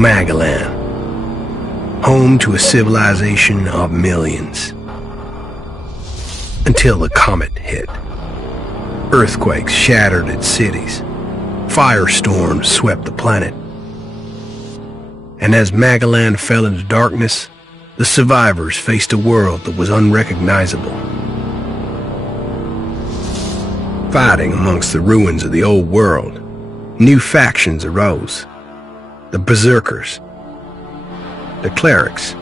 Magellan, home to a civilization of millions. Until the comet hit. Earthquakes shattered its cities. Firestorms swept the planet. And as Magellan fell into darkness, the survivors faced a world that was unrecognizable. Fighting amongst the ruins of the old world, new factions arose. The Berserkers, the Clerics,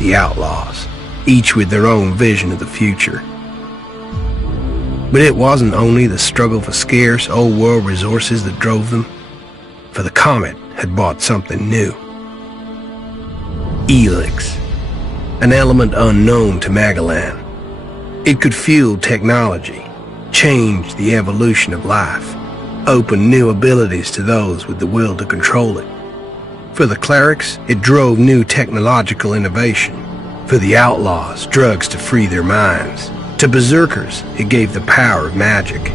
the Outlaws, each with their own vision of the future. But it wasn't only the struggle for scarce old world resources that drove them, for the comet had brought something new. Helix, an element unknown to Magellan. It could fuel technology, change the evolution of life, open new abilities to those with the will to control it. For the Clerics, it drove new technological innovation. For the Outlaws, drugs to free their minds. To Berserkers, it gave the power of magic.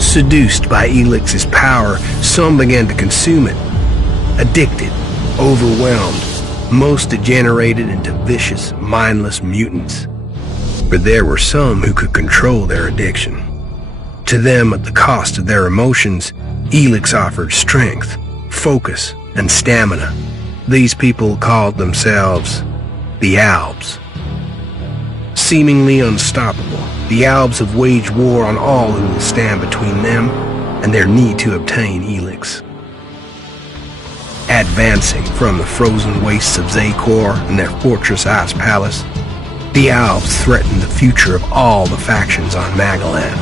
Seduced by Helix's power, some began to consume it. Addicted, overwhelmed, most degenerated into vicious, mindless mutants. But there were some who could control their addiction. To them, at the cost of their emotions, Helix offered strength, focus, and stamina. These people called themselves the Albs. Seemingly unstoppable, the Albs have waged war on all who will stand between them and their need to obtain Helix. Advancing from the frozen wastes of Zakor and their fortress ice palace, the Albs threaten the future of all the factions on Magellan.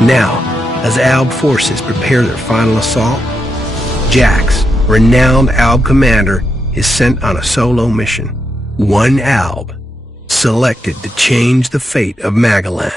Now, as Alb forces prepare their final assault, Jax, renowned Alb commander, is sent on a solo mission. One Alb, selected to change the fate of Magellan.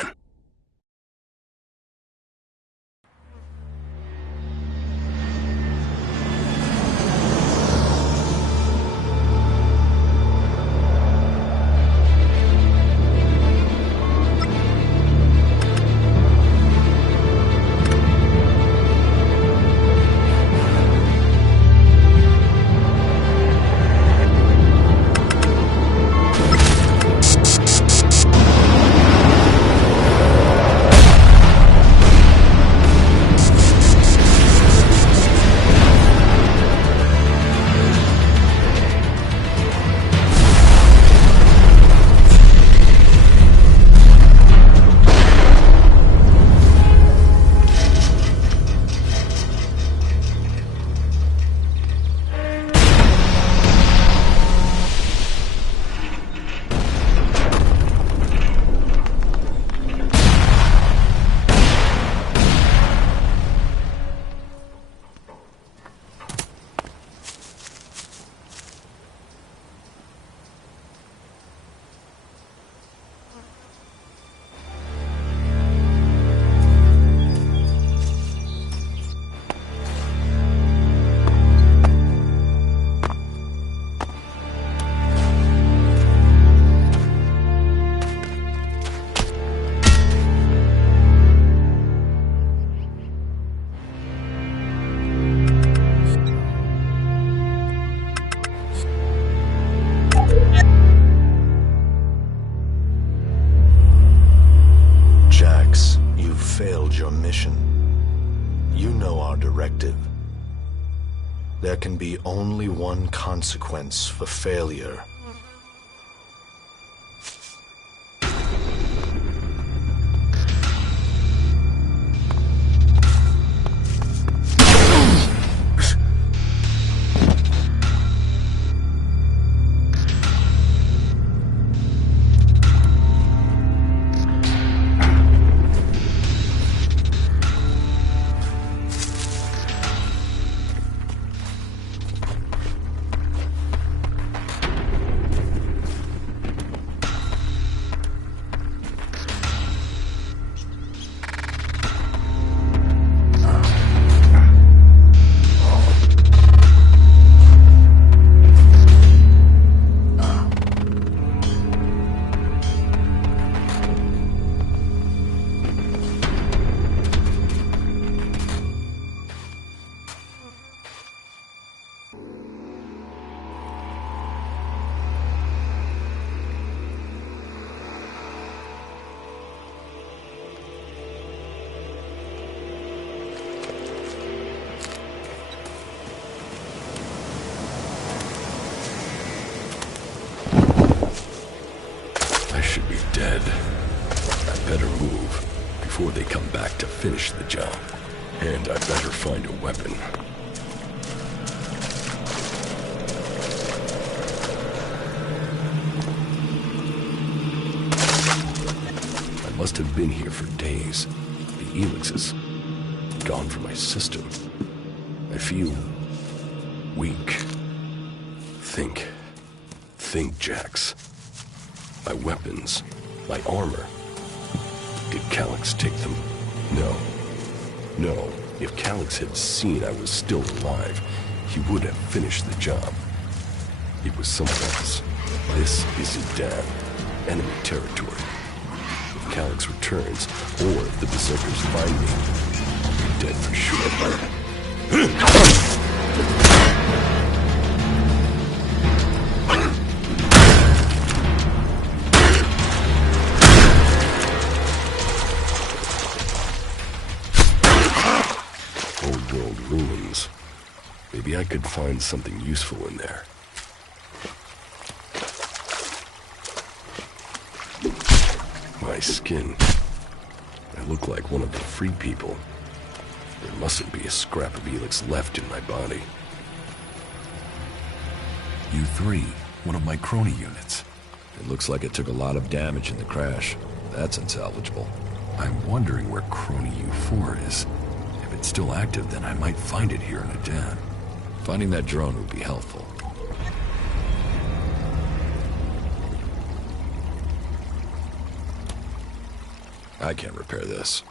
Your mission. You know our directive. There can be only one consequence for failure. dead. I better move before they come back to finish the job. And I better find a weapon. I must have been here for days. The helix is gone from my system. I feel weak. Think, Jax. My weapons, my armor. Did Calyx take them? No. If Calyx had seen I was still alive, he would have finished the job. It was someone else. This isn't Dan. Enemy territory. If Calyx returns, or if the Berserkers find me, I'll be dead for sure. Ruins. Maybe I could find something useful in there. My skin. I look like one of the free people. There mustn't be a scrap of helix left in my body. U3, one of my crony units. It looks like it took a lot of damage in the crash. That's unsalvageable. I'm wondering where crony U4 is. If it's still active, then I might find it here in a den. Finding that drone would be helpful. I can't repair this.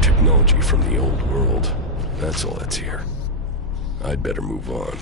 Technology from the old world. That's all that's here. I'd better move on.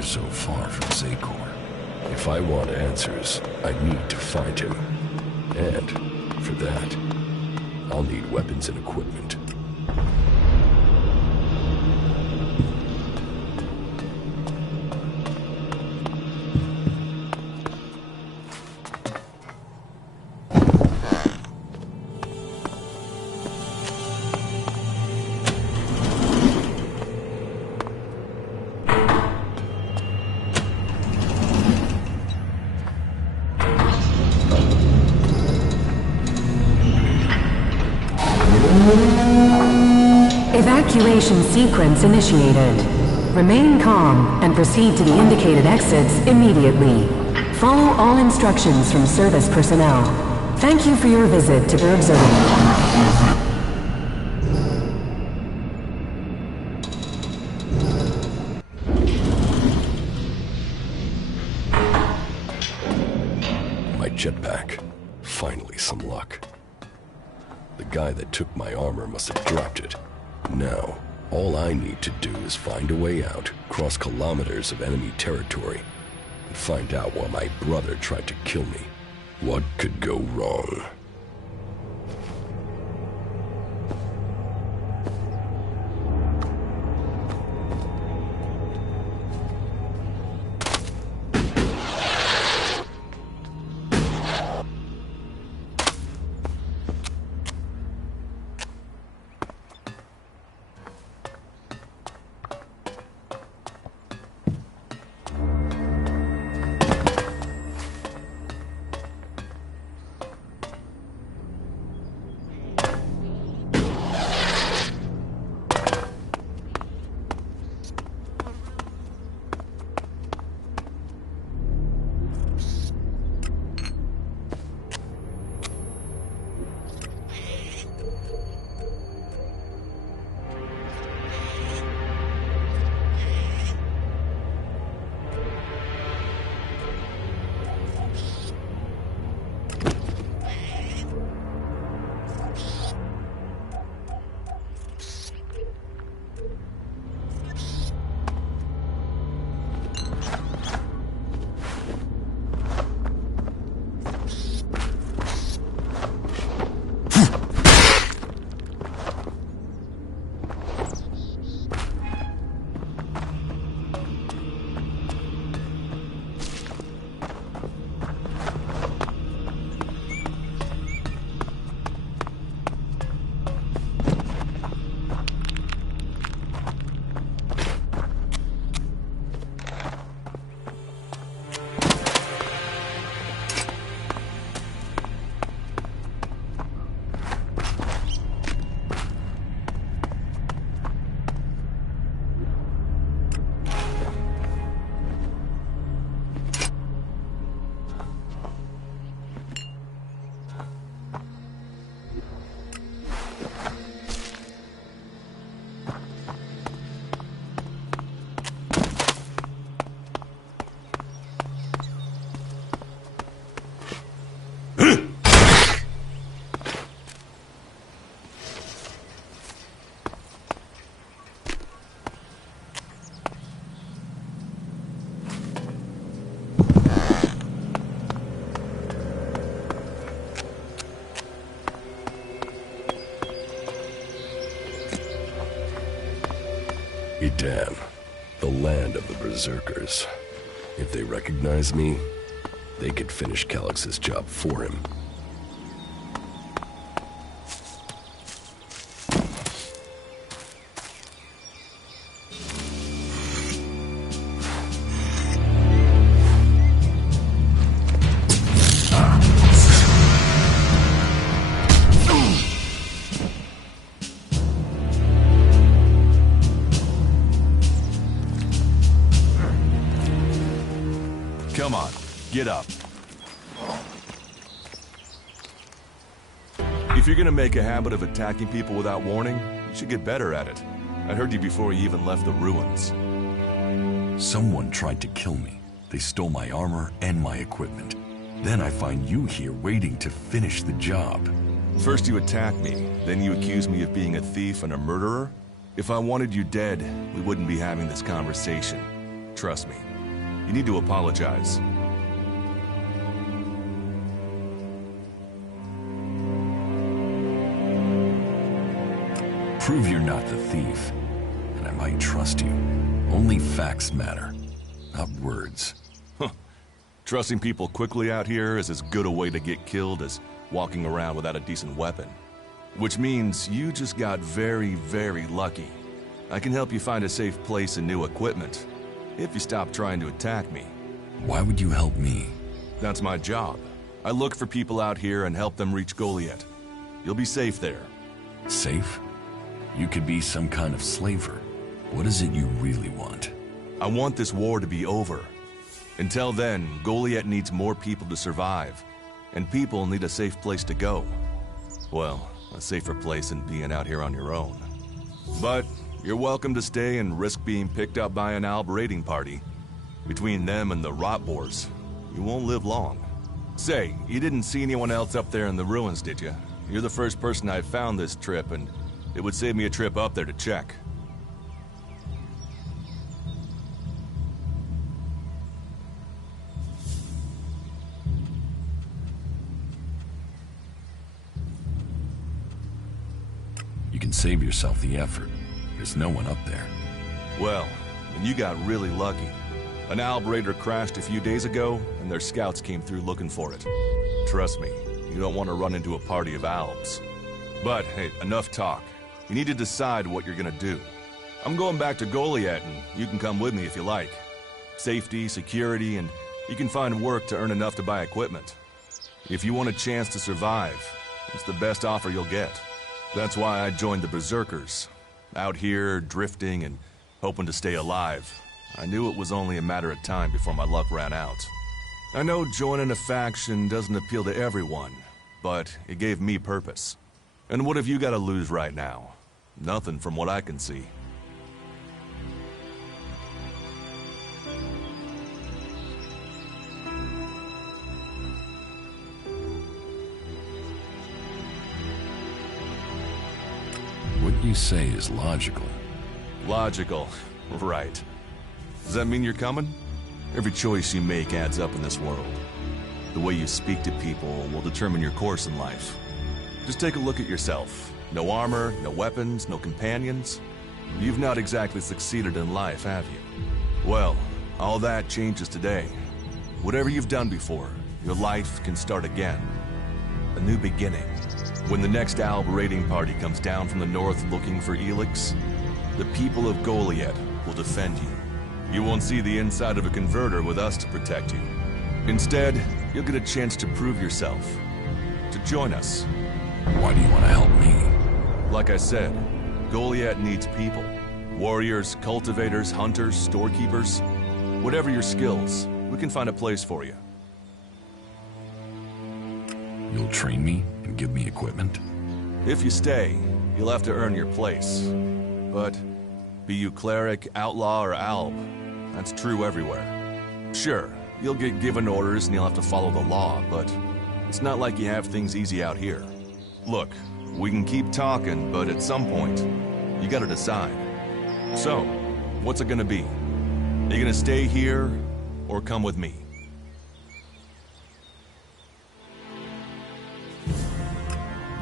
you're so far from Zakor? If I want answers, I need to find him. And, for that, I'll need weapons and equipment. Evacuation sequence initiated. Remain calm and proceed to the indicated exits immediately. Follow all instructions from service personnel. Thank you for your visit to the observatory. My jetpack. Finally, some luck. The guy that took my armor must have dropped it. Now, all I need to do is find a way out, cross kilometers of enemy territory, and find out why my brother tried to kill me. What could go wrong? Edan, the land of the Berserkers. If they recognize me, they could finish Calix's job for him. Come on, get up. If you're gonna make a habit of attacking people without warning, you should get better at it. I heard you before you even left the ruins. Someone tried to kill me. They stole my armor and my equipment. Then I find you here waiting to finish the job. First you attack me, then you accuse me of being a thief and a murderer? If I wanted you dead, we wouldn't be having this conversation. trust me. You need to apologize. Prove you're not the thief, and I might trust you. Only facts matter, not words. Trusting people quickly out here is as good a way to get killed as walking around without a decent weapon. Which means you just got very, very lucky. I can help you find a safe place and new equipment, if you stop trying to attack me. Why would you help me? That's my job. I look for people out here and help them reach Goliath. You'll be safe there. Safe? You could be some kind of slaver. What is it you really want? I want this war to be over. Until then, Goliath needs more people to survive, and people need a safe place to go. Well, a safer place than being out here on your own. But you're welcome to stay and risk being picked up by an Alb raiding party. Between them and the rot boars, you won't live long. Say, you didn't see anyone else up there in the ruins, did you? You're the first person I've found this trip, and it would save me a trip up there to check. You can save yourself the effort. There's no one up there. Well, then you got really lucky. An Alb raider crashed a few days ago, and their scouts came through looking for it. Trust me, you don't want to run into a party of Albs. But, hey, enough talk. You need to decide what you're gonna do. I'm going back to Goliath, and you can come with me if you like. Safety, security, and you can find work to earn enough to buy equipment. If you want a chance to survive, it's the best offer you'll get. That's why I joined the Berserkers. Out here, drifting and hoping to stay alive. I knew it was only a matter of time before my luck ran out. I know joining a faction doesn't appeal to everyone, but it gave me purpose. And what have you got to lose right now? Nothing from what I can see. What you say is logical. Logical, right. Does that mean you're coming? Every choice you make adds up in this world. The way you speak to people will determine your course in life. Just take a look at yourself. No armor, no weapons, no companions. You've not exactly succeeded in life, have you? Well, all that changes today. Whatever you've done before, your life can start again. A new beginning. When the next Alb raiding party comes down from the north looking for Elix, the people of Goliath will defend you. You won't see the inside of a converter with us to protect you. Instead, you'll get a chance to prove yourself. To join us. Why do you want to help me? Like I said, Goliath needs people. Warriors, cultivators, hunters, storekeepers. Whatever your skills, we can find a place for you. You'll train me and give me equipment? If you stay, you'll have to earn your place. But be you cleric, outlaw, or alb, that's true everywhere. Sure, you'll get given orders and you'll have to follow the law, but it's not like you have things easy out here. Look, we can keep talking, but at some point, you gotta decide. So, what's it gonna be? Are you gonna stay here, or come with me?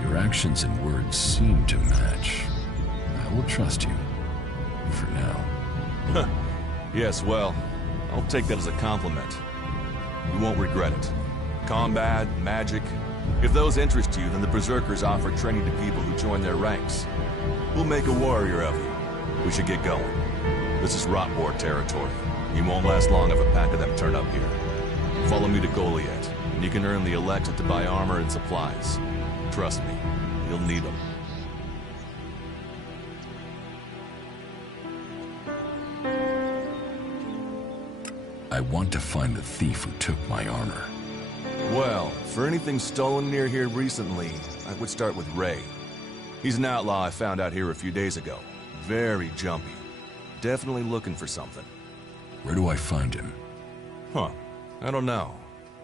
Your actions and words seem to match. I will trust you. For now. Yes, well, I'll take that as a compliment. You won't regret it. Combat, magic. If those interest you, then the Berserkers offer training to people who join their ranks. We'll make a warrior of you. We should get going. This is Rotboar territory. You won't last long if a pack of them turn up here. Follow me to Goliath, and you can earn the Alexa to buy armor and supplies. Trust me, you'll need them. I want to find the thief who took my armor. Well, for anything stolen near here recently, I would start with Ray. He's an outlaw I found out here a few days ago. Very jumpy. Definitely looking for something. Where do I find him? Huh. I don't know.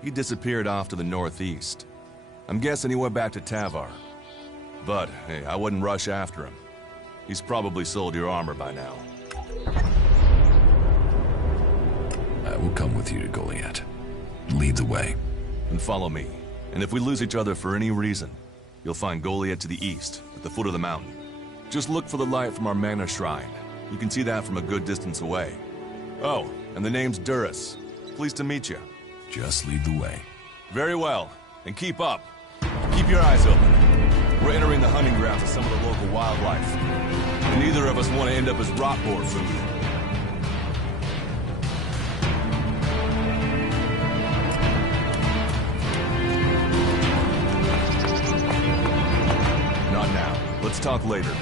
He disappeared off to the northeast. I'm guessing he went back to Tavar. But, hey, I wouldn't rush after him. He's probably sold your armor by now. We'll come with you to Goliath. Lead the way. And follow me. And if we lose each other for any reason, you'll find Goliath to the east, at the foot of the mountain. Just look for the light from our mana shrine. You can see that from a good distance away. Oh, and the name's Duras. Pleased to meet you. Just lead the way. Very well. And keep up. Keep your eyes open. We're entering the hunting grounds of some of the local wildlife. And neither of us want to end up as rot boar food. Not now. Let's talk later.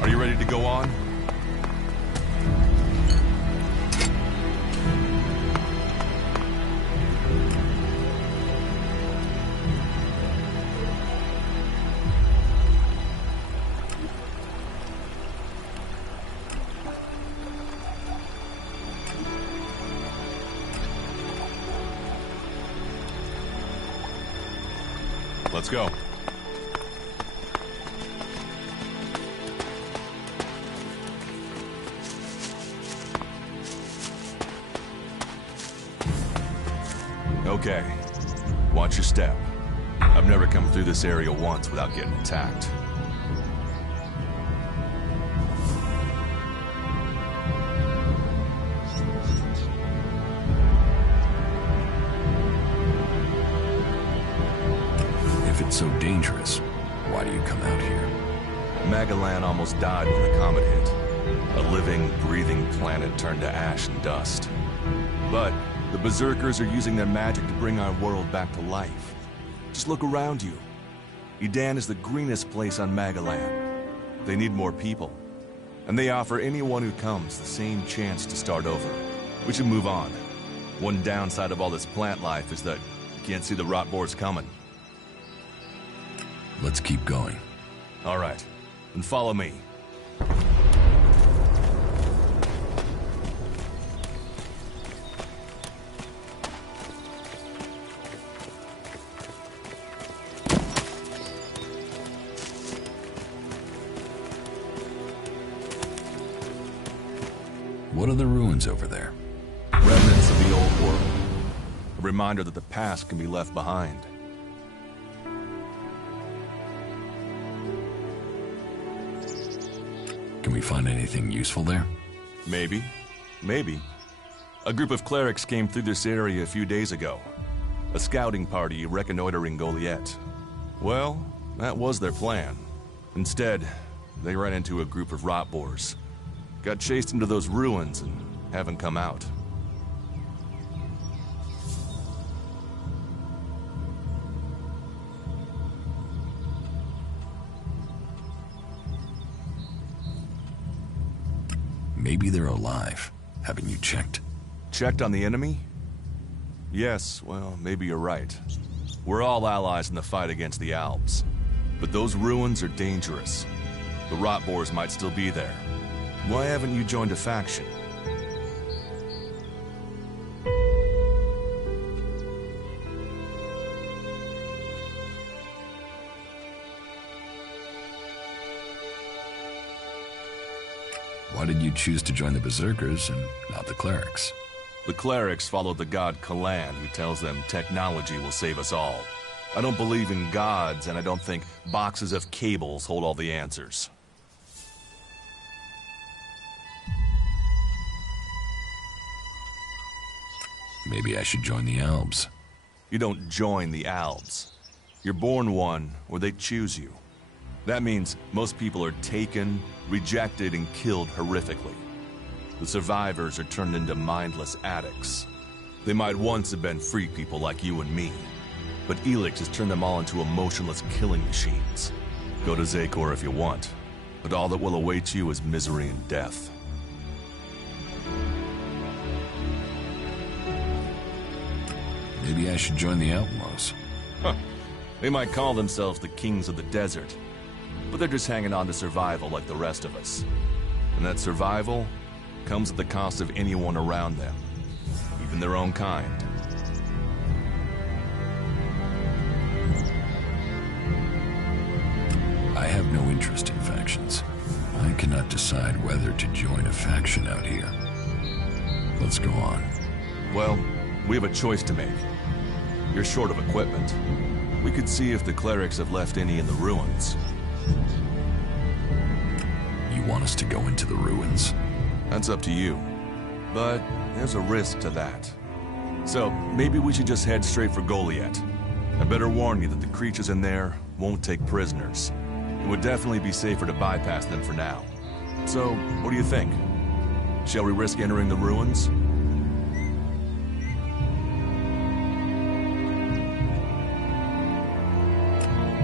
Are you ready to go on? Let's go. Okay. Watch your step. I've never come through this area once without getting attacked. If it's so dangerous, why do you come out here? Magalan almost died when the comet hit. A living, breathing planet turned to ash and dust. But the Berserkers are using their magic to bring our world back to life. Just look around you. Edan is the greenest place on Magalan. They need more people. And they offer anyone who comes the same chance to start over. We should move on. One downside of all this plant life is that you can't see the rot boars coming. Let's keep going. All right, then follow me. What are the ruins over there? Remnants of the old world. A reminder that the past can be left behind. Can we find anything useful there? Maybe. Maybe. A group of clerics came through this area a few days ago. A scouting party reconnoitering Goliath. Well, that was their plan. Instead, They ran into a group of rot boars. Got chased into those ruins and haven't come out. Maybe they're alive. Haven't you checked? Checked on the enemy? Yes, well, maybe you're right. We're all allies in the fight against the Alps. But those ruins are dangerous. The rot boars might still be there. Why haven't you joined a faction? Why did you choose to join the Berserkers and not the clerics? The clerics follow the god Kalan, who tells them technology will save us all. I don't believe in gods, and I don't think boxes of cables hold all the answers. Maybe I should join the Elves. You don't join the Alps. You're born one, or they choose you. That means most people are taken, rejected, and killed horrifically. The survivors are turned into mindless addicts. They might once have been free people like you and me, but Elix has turned them all into emotionless killing machines. Go to Zakor if you want, but all that will await you is misery and death. Maybe I should join the Outlaws. Huh. They might call themselves the kings of the desert, but they're just hanging on to survival like the rest of us. And that survival comes at the cost of anyone around them, even their own kind. I have no interest in factions. I cannot decide whether to join a faction out here. Let's go on. Well, we have a choice to make. You're short of equipment. We could see if the clerics have left any in the ruins. You want us to go into the ruins? That's up to you. But there's a risk to that. So, maybe we should just head straight for Goliath. I better warn you that the creatures in there won't take prisoners. It would definitely be safer to bypass them for now. So, what do you think? Shall we risk entering the ruins?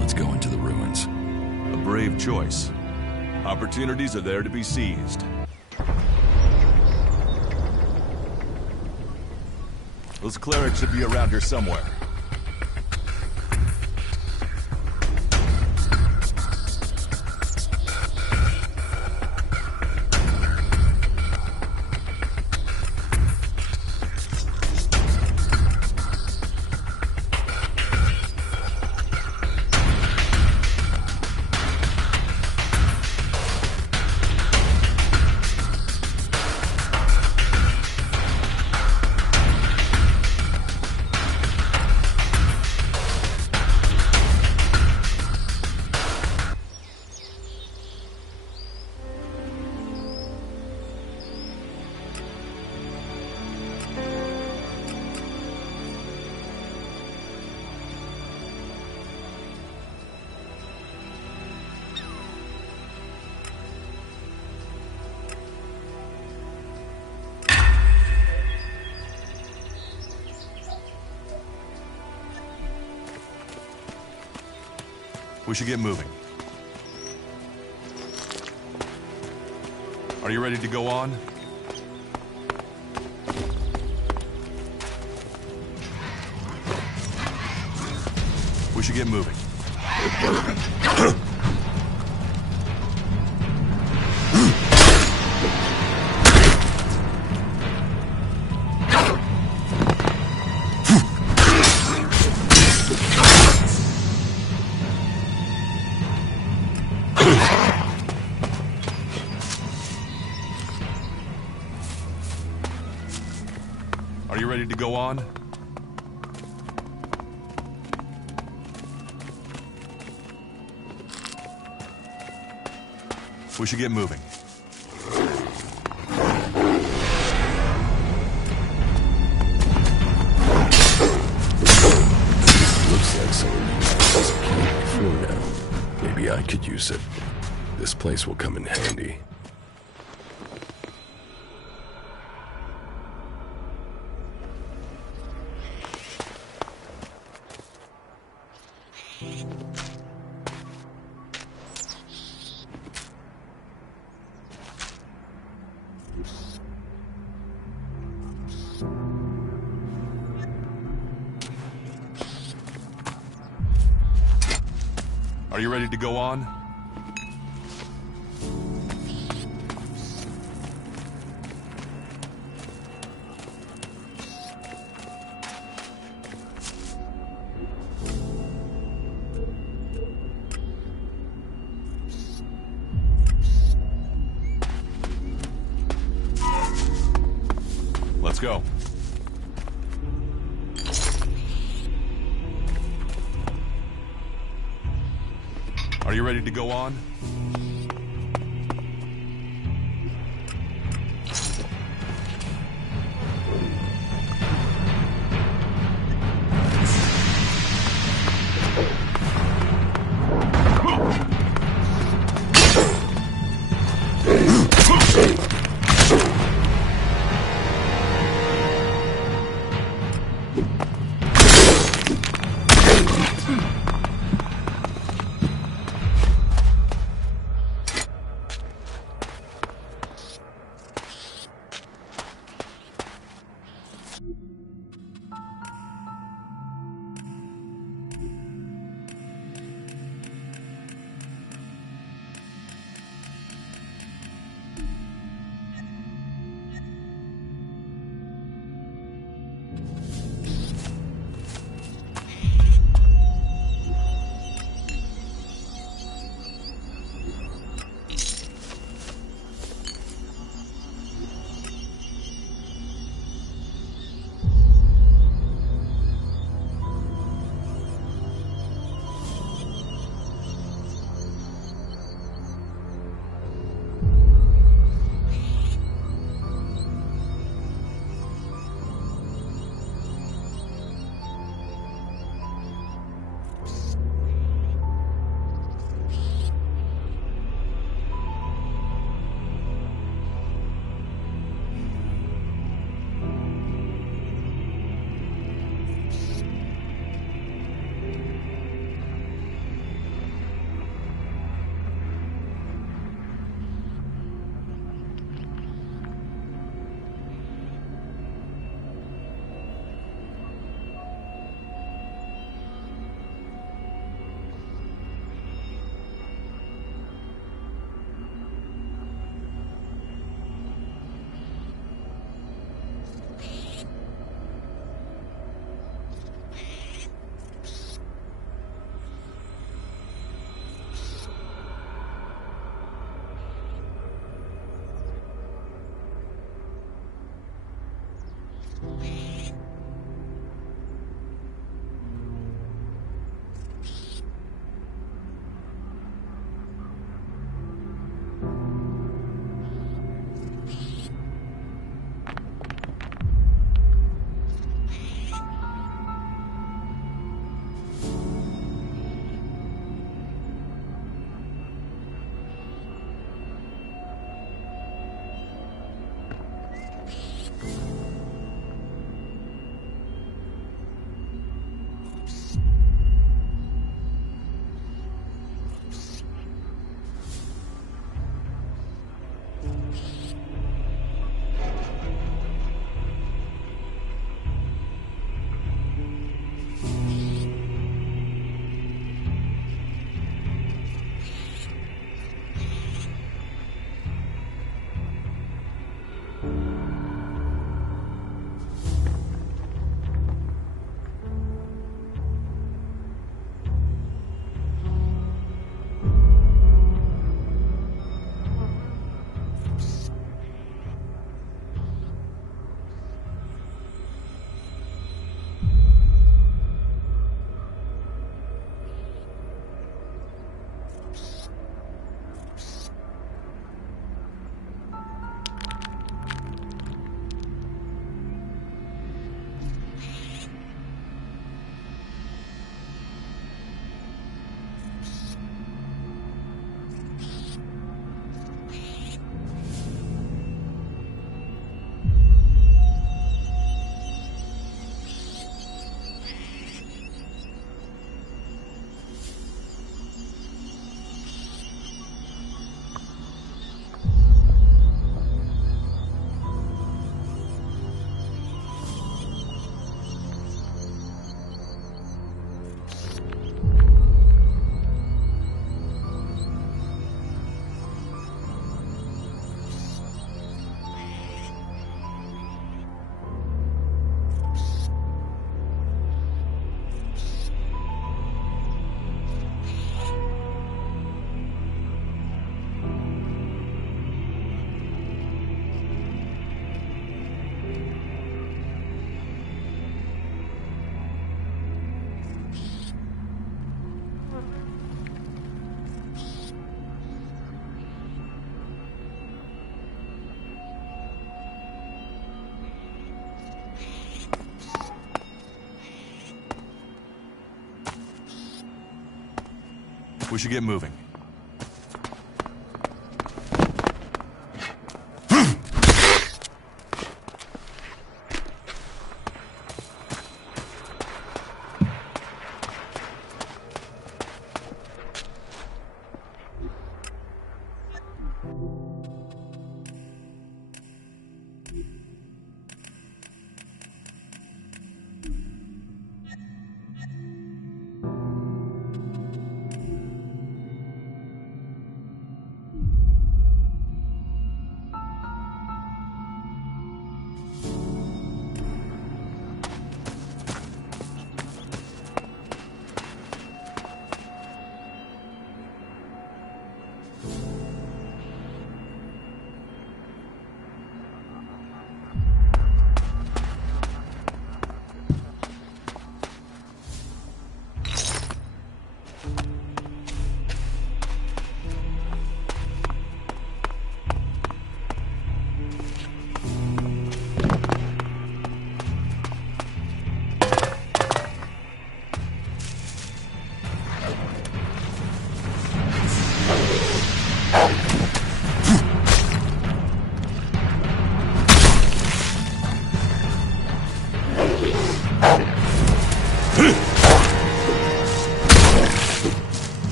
Let's go into the ruins. A brave choice. Opportunities are there to be seized. Those clerics should be around here somewhere. We should get moving. Are you ready to go on? We should get moving. Are you ready to go on? We should get moving. Looks like someone used this key before now. Maybe I could use it. This place will come in handy. Are you ready to go on? Let's go. Are you ready to go on? We should get moving.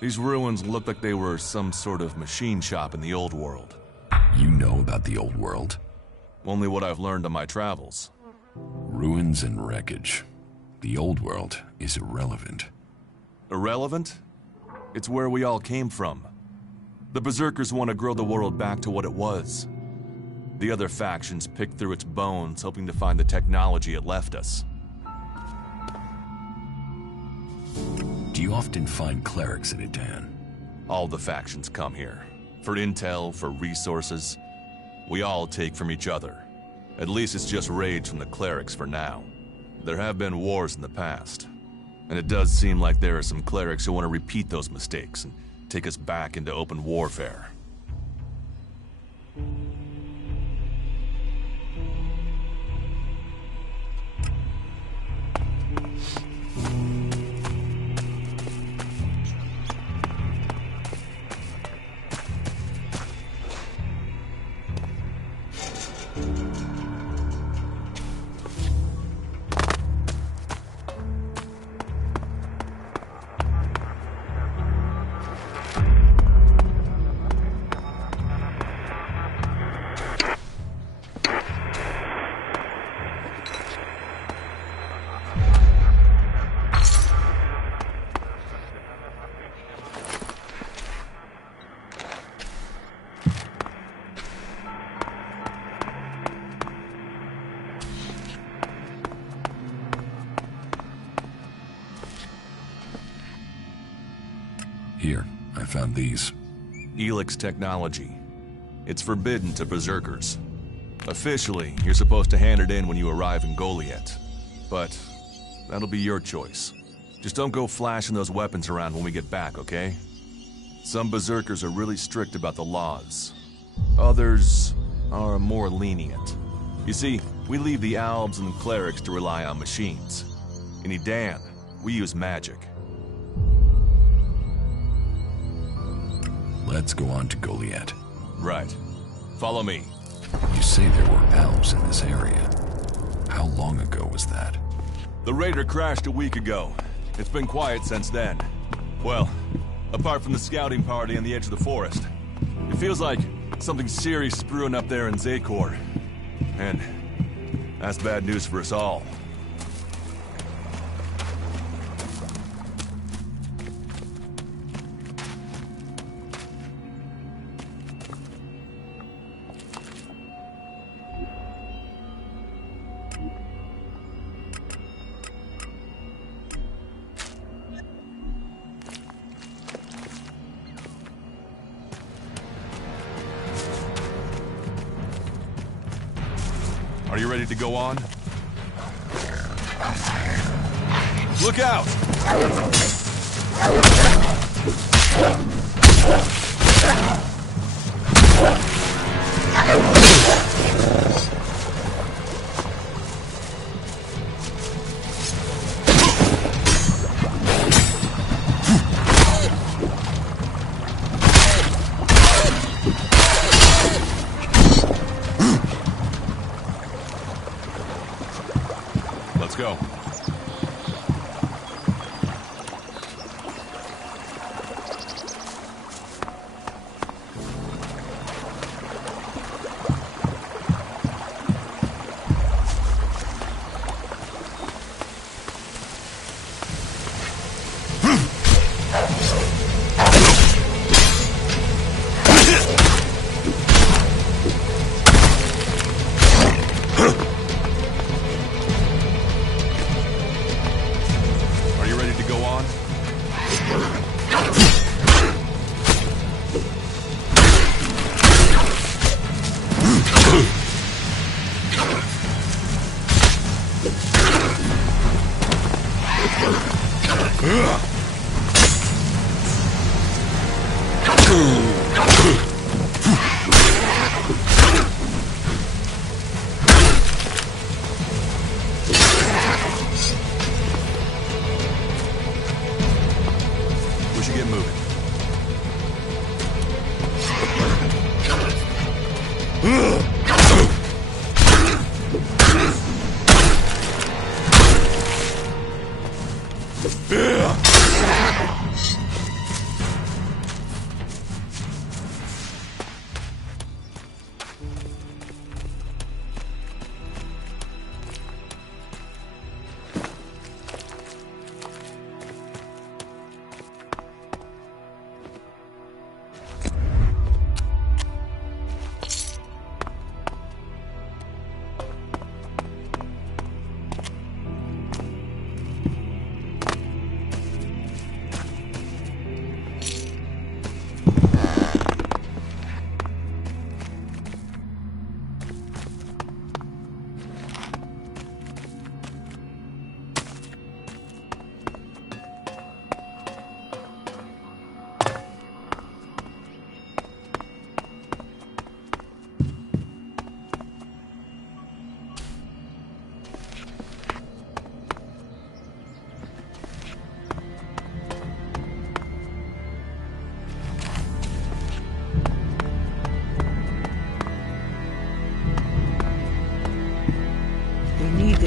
These ruins look like they were some sort of machine shop in the old world. You know about the old world? Only what I've learned on my travels. Ruins and wreckage. The old world is irrelevant. Irrelevant? It's where we all came from. The Berserkers want to grow the world back to what it was. The other factions picked through its bones, hoping to find the technology it left us. Do you often find clerics at Edan? All the factions come here. For intel, for resources. We all take from each other. At least it's just raids from the clerics for now. There have been wars in the past. And it does seem like there are some clerics who want to repeat those mistakes and take us back into open warfare. Here, I found these. Elix technology. It's forbidden to Berserkers. Officially, you're supposed to hand it in when you arrive in Goliath. But that'll be your choice. Just don't go flashing those weapons around when we get back, okay? Some Berserkers are really strict about the laws. Others are more lenient. You see, we leave the Albs and the clerics to rely on machines. In Edan, we use magic. Let's go on to Goliath. Right. Follow me. You say there were Alps in this area. How long ago was that? The raider crashed a week ago. It's been quiet since then. Well, apart from the scouting party on the edge of the forest. It feels like something serious is brewing up there in Zakor. And that's bad news for us all. Are you ready to go on? Look out! Let's go.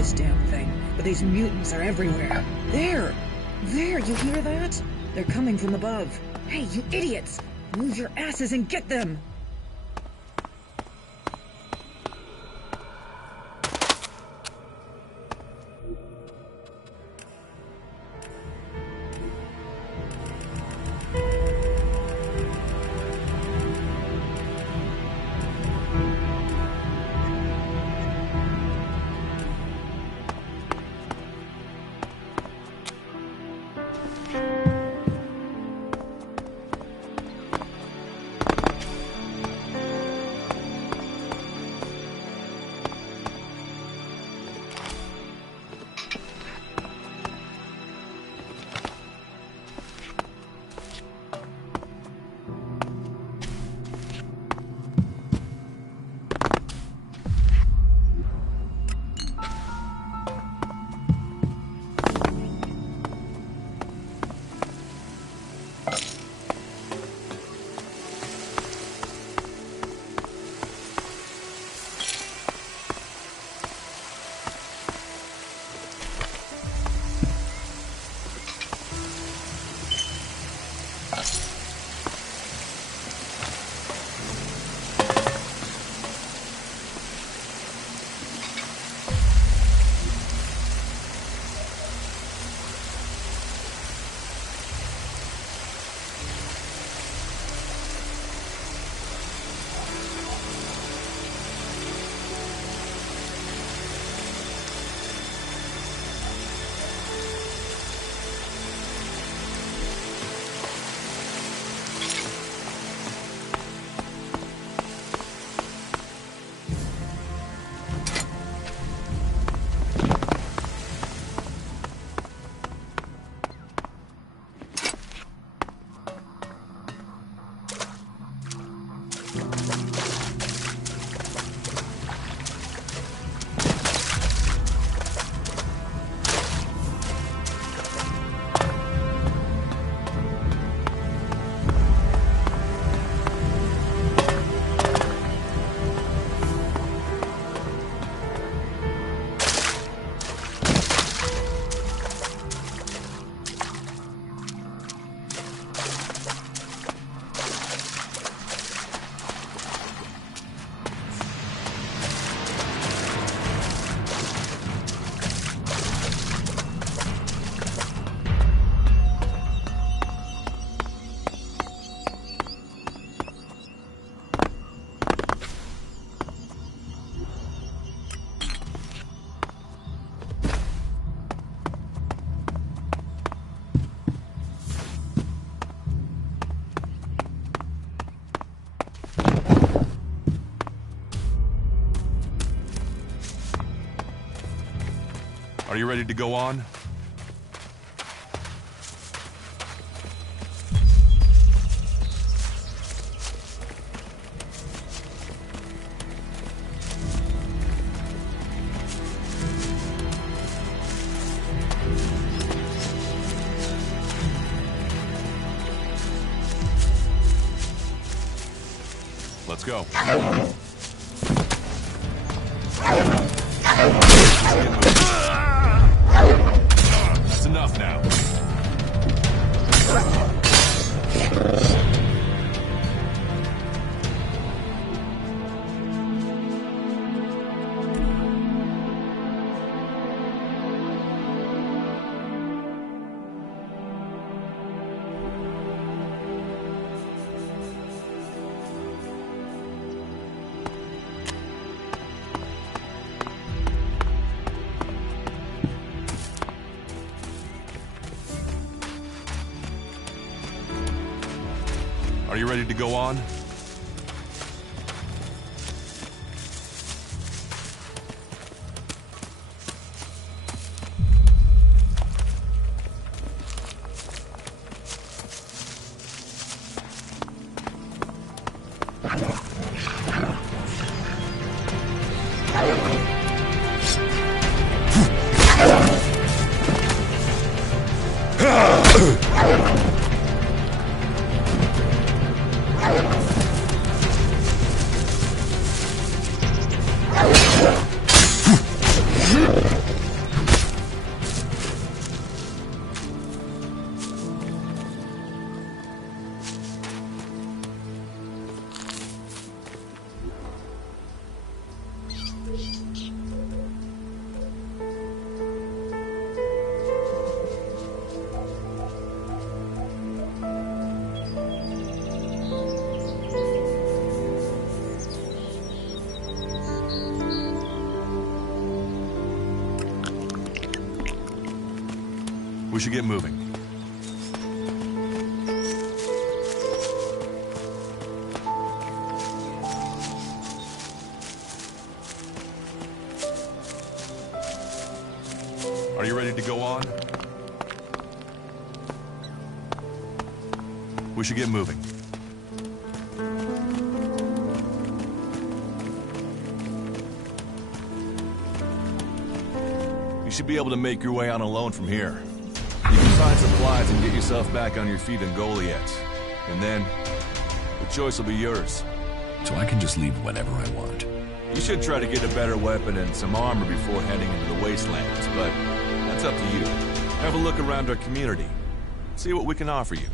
this damn thing, but these mutants are everywhere. There! There, you hear that? They're coming from above. Hey, you idiots! Move your asses and get them! Are you ready to go on? Let's go. That's enough now. Are you ready to go on? should get moving. Are you ready to go on? We should get moving. You should be able to make your way on alone from here. You can find supplies and get yourself back on your feet in Goliath. And then, the choice will be yours. So I can just leave whenever I want. You should try to get a better weapon and some armor before heading into the wastelands, but that's up to you. Have a look around our community. See what we can offer you.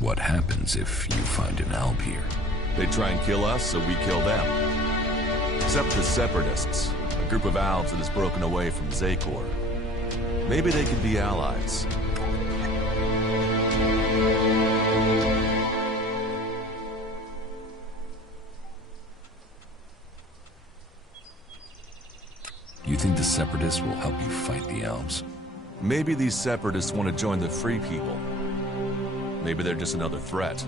What happens if you find an alb here? They try and kill us, so we kill them. Except the Separatists, a group of Albs that has broken away from Zakor. Maybe they could be allies. You think the Separatists will help you fight the Albs? Maybe these Separatists want to join the Free People. Maybe they're just another threat.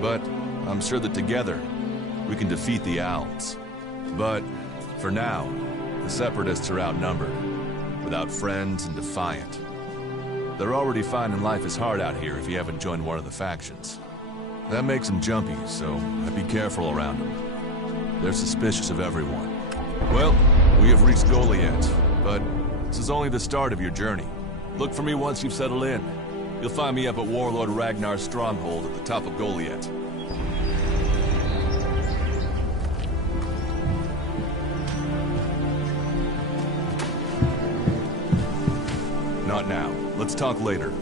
But I'm sure that together, we can defeat the Albs. But for now, the Separatists are outnumbered, without friends and defiant. They're already finding life is hard out here if you haven't joined one of the factions. That makes them jumpy, so I'd be careful around them. They're suspicious of everyone. Well, we have reached Goliath, but this is only the start of your journey. Look for me once you've settled in. You'll find me up at Warlord Ragnar's stronghold at the top of Goliath. Not now. Let's talk later.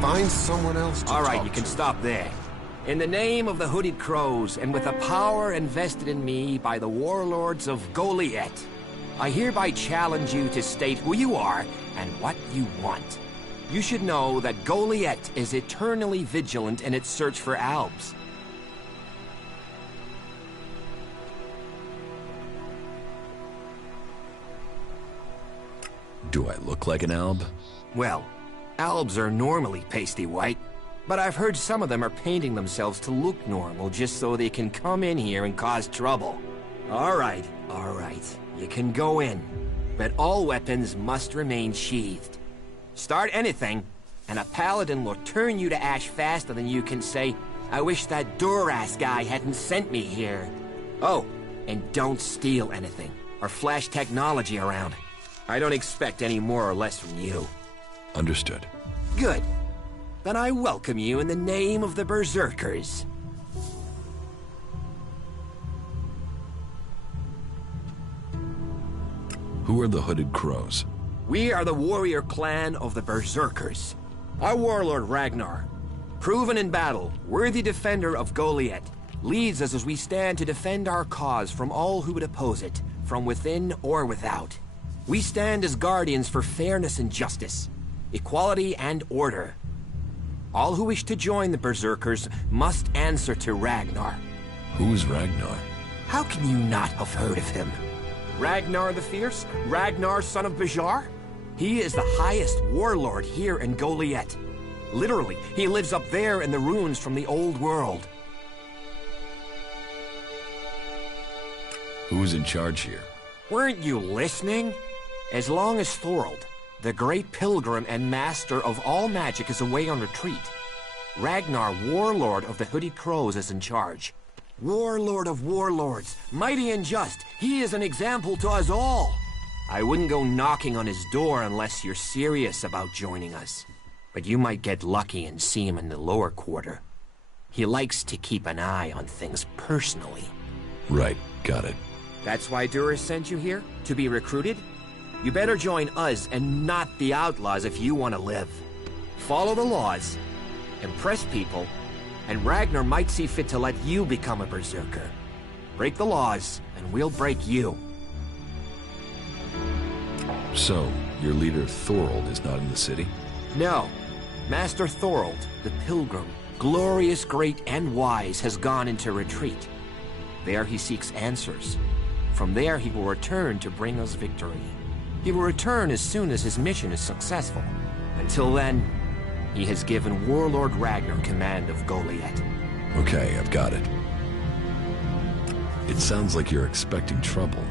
Find someone else to All right, talk you can to. stop there. In the name of the Hooded Crows, and with the power invested in me by the warlords of Goliath, I hereby challenge you to state who you are and what you want. You should know that Goliath is eternally vigilant in its search for Albs. Do I look like an Alb? Well, Albs are normally pasty white, but I've heard some of them are painting themselves to look normal just so they can come in here and cause trouble. All right, you can go in, but all weapons must remain sheathed. Start anything, and a paladin will turn you to ash faster than you can say, "I wish that Duras guy hadn't sent me here." Oh, and don't steal anything, or flash technology around. I don't expect any more or less from you. Understood. Good. Then I welcome you in the name of the Berserkers. Who are the Hooded Crows? We are the warrior clan of the Berserkers. Our warlord Ragnar, proven in battle, worthy defender of Goliath, leads us as we stand to defend our cause from all who would oppose it, from within or without. We stand as guardians for fairness and justice, equality and order. All who wish to join the Berserkers must answer to Ragnar. Who is Ragnar? How can you not have heard of him? Ragnar the Fierce? Ragnar, son of Bajar? He is the highest warlord here in Goliath. Literally, he lives up there in the ruins from the old world. Who's in charge here? Weren't you listening? As long as Thorold, the great pilgrim and master of all magic, is away on retreat, Ragnar, warlord of the Hooded Crows, is in charge. Warlord of warlords, mighty and just, he is an example to us all. I wouldn't go knocking on his door unless you're serious about joining us. But you might get lucky and see him in the lower quarter. He likes to keep an eye on things personally. Right, got it. That's why Duras sent you here? To be recruited? You better join us and not the outlaws if you want to live. Follow the laws, impress people, and Ragnar might see fit to let you become a berserker. Break the laws, and we'll break you. So, your leader Thorold is not in the city? No. Master Thorold, the pilgrim, glorious, great, and wise, has gone into retreat. There he seeks answers. From there he will return to bring us victory. He will return as soon as his mission is successful. Until then, he has given Warlord Ragnar command of Goliath. Okay, I've got it. It sounds like you're expecting trouble.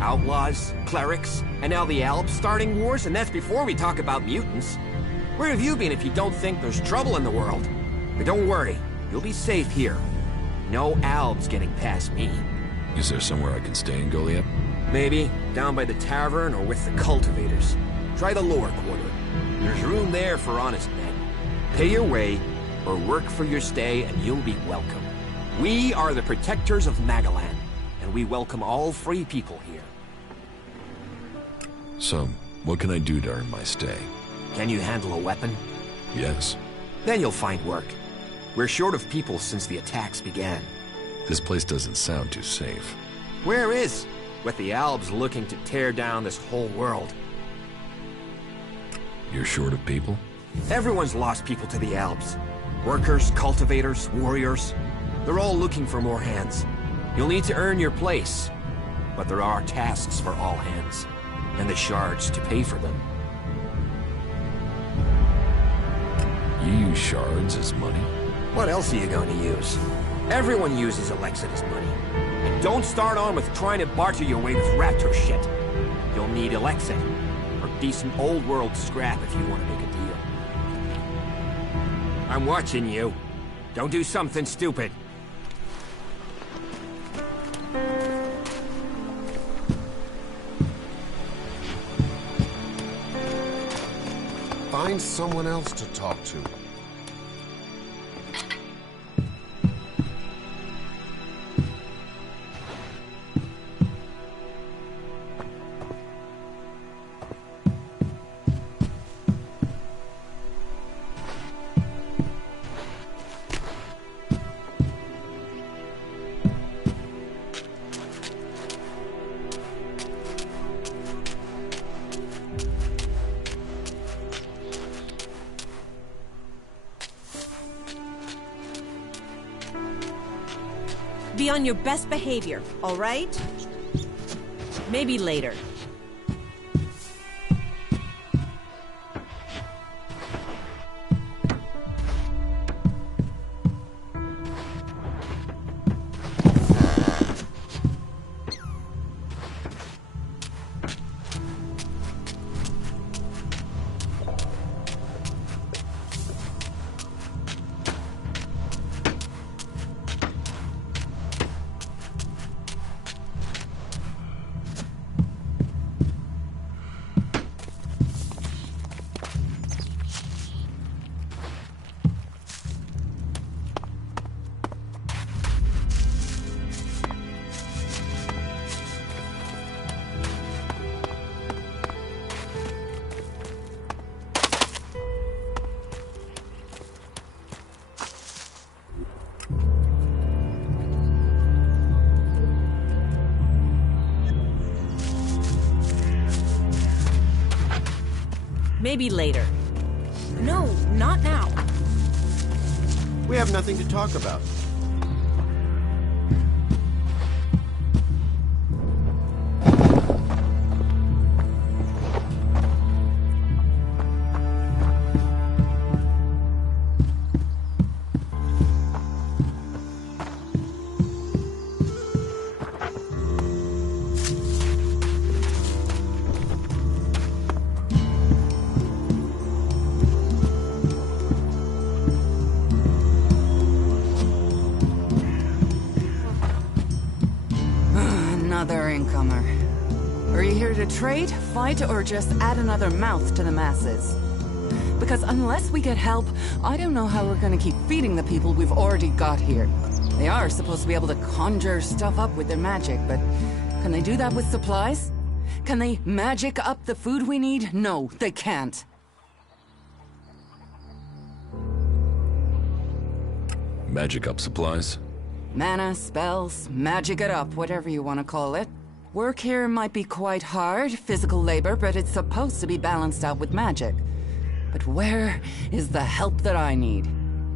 Outlaws, clerics, and now the Alps starting wars, and that's before we talk about mutants. Where have you been if you don't think there's trouble in the world? But don't worry, you'll be safe here. No Albs getting past me. Is there somewhere I can stay in Goliath? Maybe down by the tavern or with the cultivators. Try the lower quarter. There's room there for honest men. Pay your way, or work for your stay, and you'll be welcome. We are the protectors of Magalan, and we welcome all free people here. So, what can I do to earn my stay? Can you handle a weapon? Yes. Then you'll find work. We're short of people since the attacks began. This place doesn't sound too safe. Where is? With the Albs looking to tear down this whole world. You're short of people? Everyone's lost people to the Albs. Workers, cultivators, warriors. They're all looking for more hands. You'll need to earn your place. But there are tasks for all hands. And the shards to pay for them. You use shards as money? What else are you going to use? Everyone uses Elixir as money. And don't start on with trying to barter your way with raptor shit. You'll need Elixir. Or decent old world scrap if you want to make a deal. I'm watching you. Don't do something stupid. Find someone else to talk to. Be on your best behavior, all right? Maybe later. Maybe later. No, not now. We have nothing to talk about. Another incomer. Are you here to trade, fight, or just add another mouth to the masses? Because unless we get help, I don't know how we're gonna keep feeding the people we've already got here. They are supposed to be able to conjure stuff up with their magic, but can they do that with supplies? Can they magic up the food we need? No, they can't. Magic up supplies? Mana, spells, magic it up, whatever you want to call it. Work here might be quite hard, physical labor, but it's supposed to be balanced out with magic. But where is the help that I need?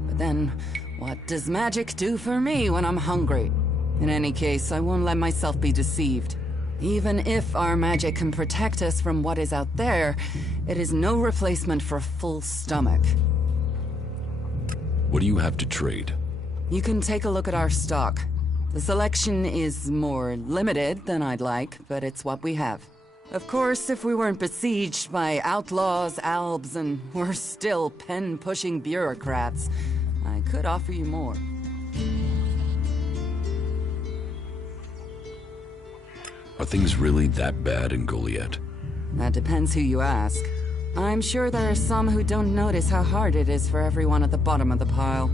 But then, what does magic do for me when I'm hungry? In any case, I won't let myself be deceived. Even if our magic can protect us from what is out there, it is no replacement for a full stomach. What do you have to trade? You can take a look at our stock. The selection is more limited than I'd like, but it's what we have. Of course, if we weren't besieged by outlaws, albs, and we're still pen-pushing bureaucrats, I could offer you more. Are things really that bad in Goliath? That depends who you ask. I'm sure there are some who don't notice how hard it is for everyone at the bottom of the pile.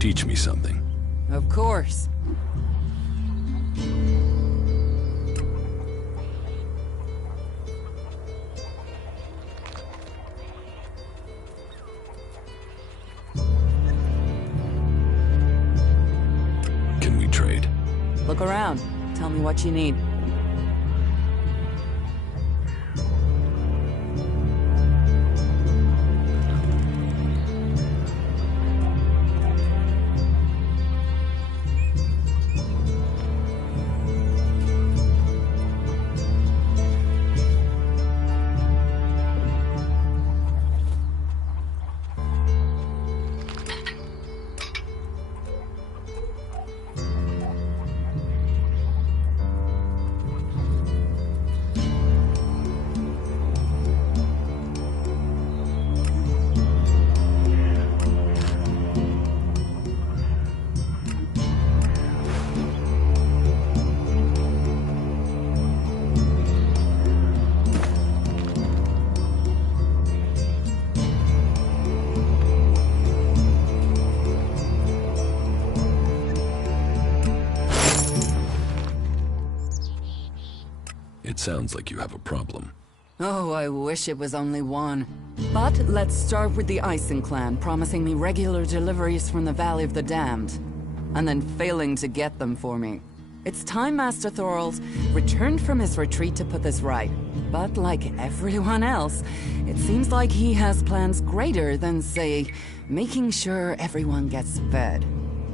Teach me something. Of course. Can we trade? Look around. Tell me what you need. It sounds like you have a problem. Oh, I wish it was only one. But let's start with the Ison clan promising me regular deliveries from the Valley of the Damned, and then failing to get them for me. It's time Master Thorald returned from his retreat to put this right. But like everyone else, it seems like he has plans greater than, say, making sure everyone gets fed.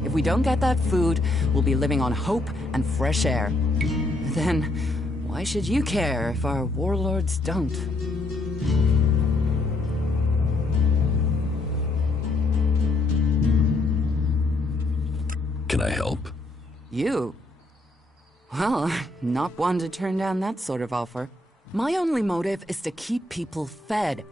If we don't get that food, we'll be living on hope and fresh air. Then, why should you care if our warlords don't? Can I help? You? Well, not one to turn down that sort of offer. My only motive is to keep people fed.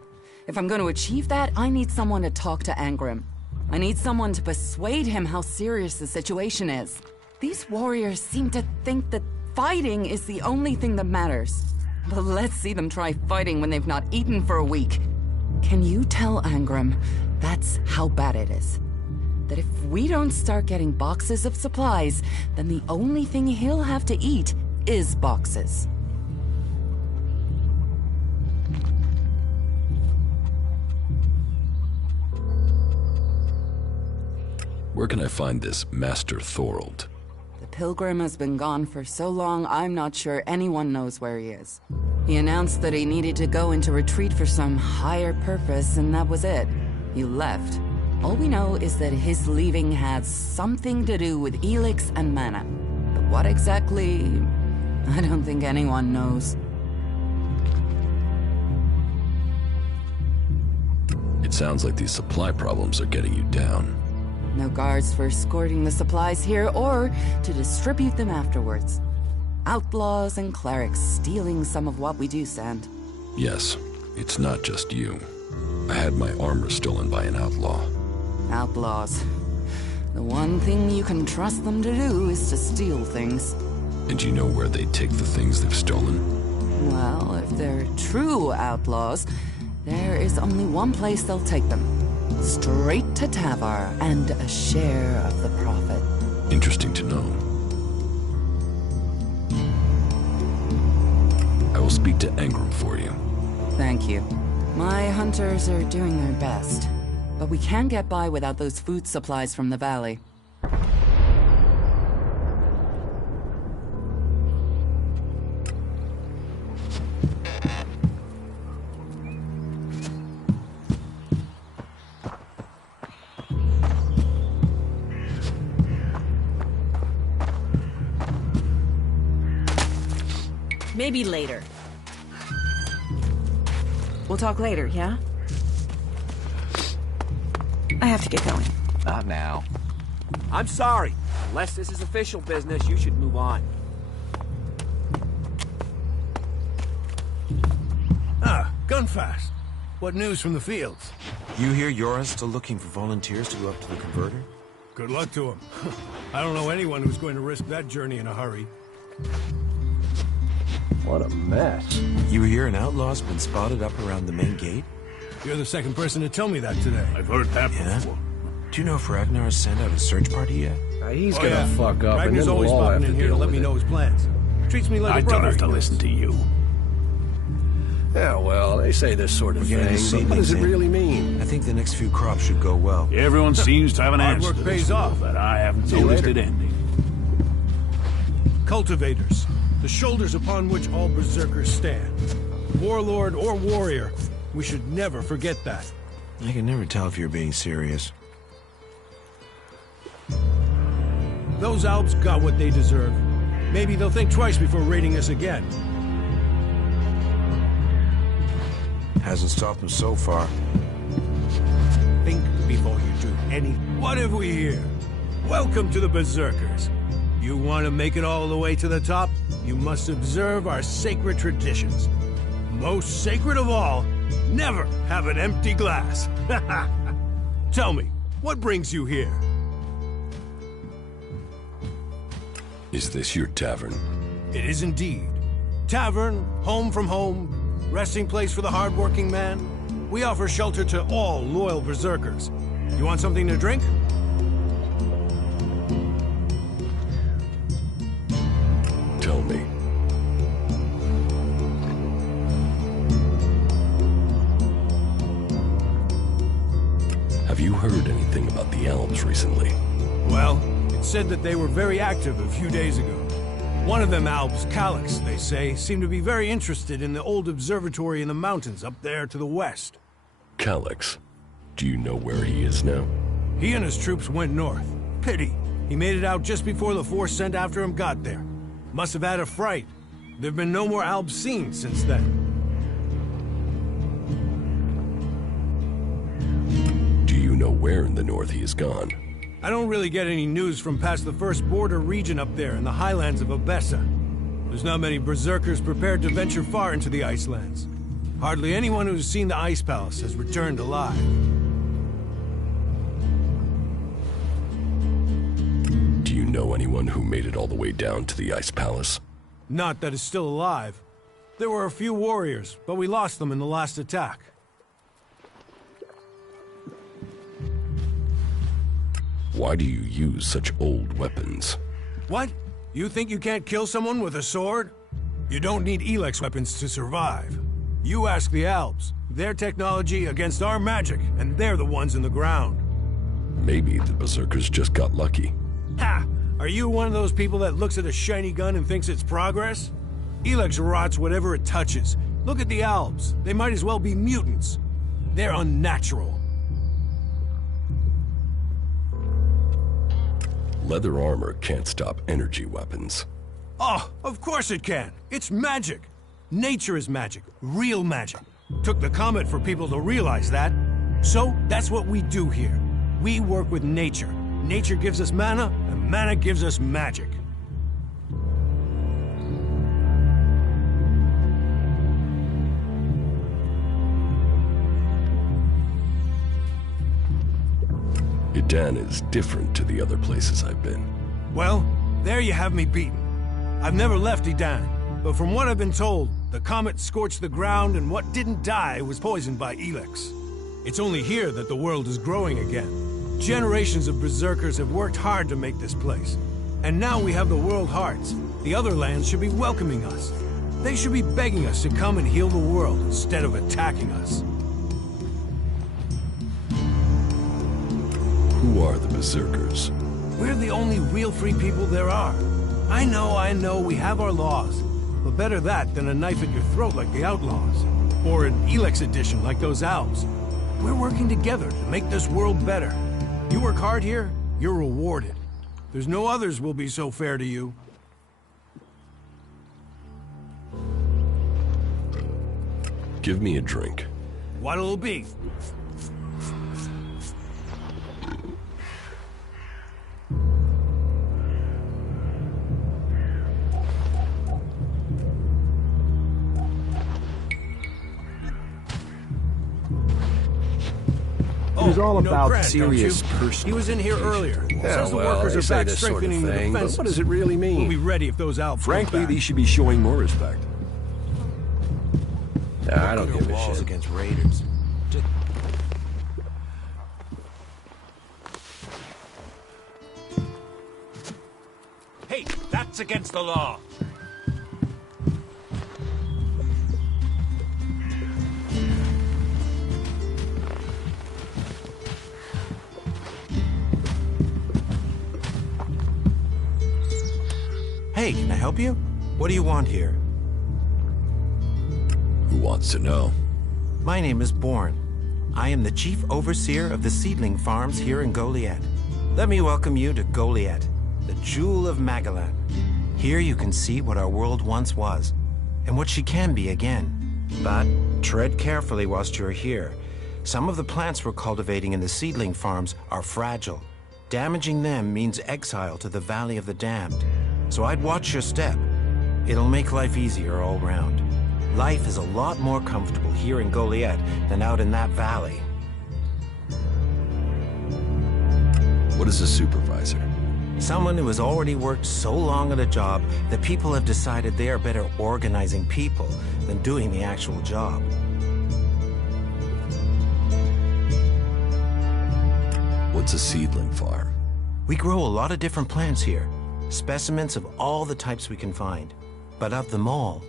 If I'm going to achieve that, I need someone to talk to Angrim. I need someone to persuade him how serious the situation is. These warriors seem to think that fighting is the only thing that matters. But let's see them try fighting when they've not eaten for a week. Can you tell Angrim that's how bad it is? That if we don't start getting boxes of supplies, then the only thing he'll have to eat is boxes. Where can I find this Master Thorald? The Pilgrim has been gone for so long, I'm not sure anyone knows where he is. He announced that he needed to go into retreat for some higher purpose, and that was it. He left. All we know is that his leaving had something to do with Elix and mana. But what exactly, I don't think anyone knows. It sounds like these supply problems are getting you down. No guards for escorting the supplies here or to distribute them afterwards. Outlaws and clerics stealing some of what we do send. Yes, it's not just you. I had my armor stolen by an outlaw. Outlaws. The one thing you can trust them to do is to steal things. And you know where they take the things they've stolen? Well, if they're true outlaws, there is only one place they'll take them. Straight to Tavar and a share of the profit. Interesting to know. I will speak to Angrim for you. Thank you. My hunters are doing their best. But we can't get by without those food supplies from the valley. Maybe later. We'll talk later, yeah? have to get going. Not now. I'm sorry. Unless this is official business, you should move on. Ah, Gunfast. What news from the fields? You hear Yora's still looking for volunteers to go up to the converter? Good luck to him. I don't know anyone who's going to risk that journey in a hurry. What a mess. You hear an outlaw's been spotted up around the main gate? You're the second person to tell me that today. I've heard that before. Do you know if Ragnar's sent out a search party yet? He's gonna fuck up, and Ragnar's then always we'll all have popping to in here to deal let with me it. know his plans. Treats me like I a brother. don't have to listen to you. Yeah, well, they say this sort of We're getting thing, the but seedlings what does it in. really mean? I think the next few crops should go well. Everyone seems to have an Hard answer work to pays this, off. but I haven't See you noticed later. it ending. Cultivators. The shoulders upon which all berserkers stand. Warlord or warrior, we should never forget that. I can never tell if you're being serious. Those Alps got what they deserve. Maybe they'll think twice before raiding us again. Hasn't stopped them so far. Think before you do any... What have we here? Welcome to the Berserkers. You want to make it all the way to the top? You must observe our sacred traditions. Most sacred of all, never have an empty glass. Tell me, what brings you here? Is this your tavern? It is indeed. Tavern, home from home, resting place for the hardworking man. We offer shelter to all loyal berserkers. You want something to drink? Tell me. Have you heard anything about the Alps recently? Well, it said that they were very active a few days ago. One of them Alps, Calyx, they say, seemed to be very interested in the old observatory in the mountains up there to the west. Calyx. Do you know where he is now? He and his troops went north. Pity. He made it out just before the force sent after him got there. Must have had a fright. There've been no more Alps seen since then. Do you know where in the north he is gone? I don't really get any news from past the first border region up there in the highlands of Abessa. There's not many berserkers prepared to venture far into the Icelands. Hardly anyone who's seen the Ice Palace has returned alive. Do you know anyone who made it all the way down to the Ice Palace? Not that is still alive. There were a few warriors, but we lost them in the last attack. Why do you use such old weapons? What? You think you can't kill someone with a sword? You don't need Elex weapons to survive. You ask the Alps. Their technology against our magic, and they're the ones in the ground. Maybe the Berserkers just got lucky. Ha! Are you one of those people that looks at a shiny gun and thinks it's progress? Elex rots whatever it touches. Look at the Alps. They might as well be mutants. They're unnatural. Leather armor can't stop energy weapons. Oh, of course it can. It's magic. Nature is magic. Real magic. Took the comet for people to realize that. So, that's what we do here. We work with nature. Nature gives us mana, and mana gives us magic. Idan is different to the other places I've been. Well, there you have me beaten. I've never left Idan, but from what I've been told, the comet scorched the ground and what didn't die was poisoned by Elex. It's only here that the world is growing again. Generations of berserkers have worked hard to make this place. And now we have the World Hearts. The other lands should be welcoming us. They should be begging us to come and heal the world instead of attacking us. Who are the Berserkers? We're the only real free people there are. I know, we have our laws. But better that than a knife at your throat like the Outlaws. Or an Elex edition like those Alps. We're working together to make this world better. You work hard here, you're rewarded. There's no others will be so fair to you. Give me a drink. What'll it be? is all about serious person. He was in here earlier. Yeah, Says the well, workers they are say back this sort of strengthening the thing, but defenses. what does it really mean? We'll be ready if those Alps come Frankly, back. these should be showing more respect. I don't give a walls shit. against raiders. Hey, that's against the law. Hey, can I help you? What do you want here? Who wants to know? My name is Bourne. I am the chief overseer of the seedling farms here in Goliad. Let me welcome you to Goliad, the jewel of Magellan. Here you can see what our world once was, and what she can be again. But tread carefully whilst you're here. Some of the plants we're cultivating in the seedling farms are fragile. Damaging them means exile to the Valley of the Damned. So I'd watch your step. It'll make life easier all round. Life is a lot more comfortable here in Goliad than out in that valley. What is a supervisor? Someone who has already worked so long at a job that people have decided they are better organizing people than doing the actual job. What's a seedling farm? We grow a lot of different plants here, specimens of all the types we can find. But of them all,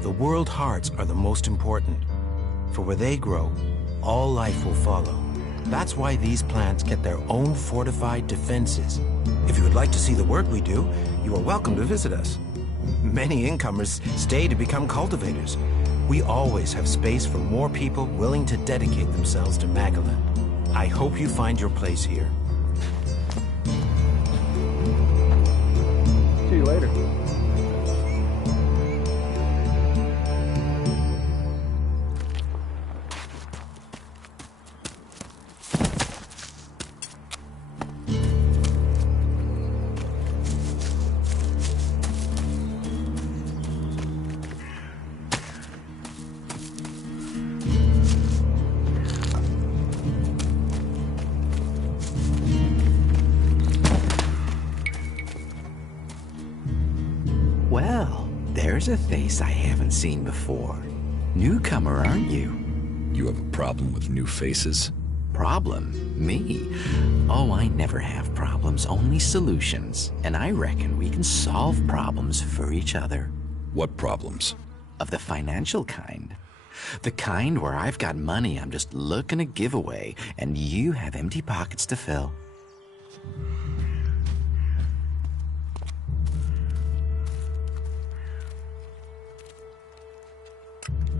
the world hearts are the most important. For where they grow, all life will follow. That's why these plants get their own fortified defenses. If you would like to see the work we do, you are welcome to visit us. Many incomers stay to become cultivators. We always have space for more people willing to dedicate themselves to Magellan. I hope you find your place here. See you later. Well, there's a face I haven't seen before. Newcomer, aren't you? You have a problem with new faces? Problem? Me? Oh, I never have problems, only solutions. And I reckon we can solve problems for each other. What problems? Of the financial kind. The kind where I've got money I'm just looking to give away, and you have empty pockets to fill.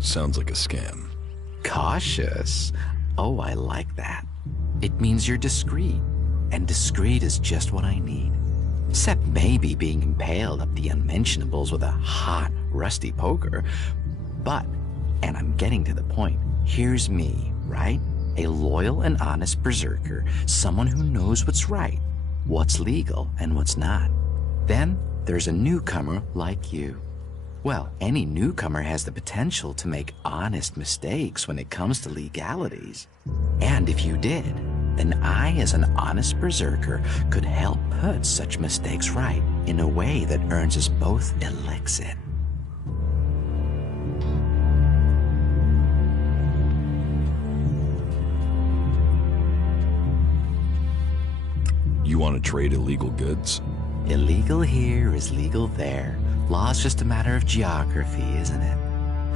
Sounds like a scam. Cautious? Oh, I like that. It means you're discreet, and discreet is just what I need. Except maybe being impaled up the unmentionables with a hot, rusty poker. But, and I'm getting to the point, here's me, right? A loyal and honest berserker, someone who knows what's right, what's legal and what's not. Then there's a newcomer like you. Well, any newcomer has the potential to make honest mistakes when it comes to legalities. And if you did, then I, as an honest berserker, could help put such mistakes right in a way that earns us both elixir. You want to trade illegal goods? Illegal here is legal there. Law's just a matter of geography, isn't it?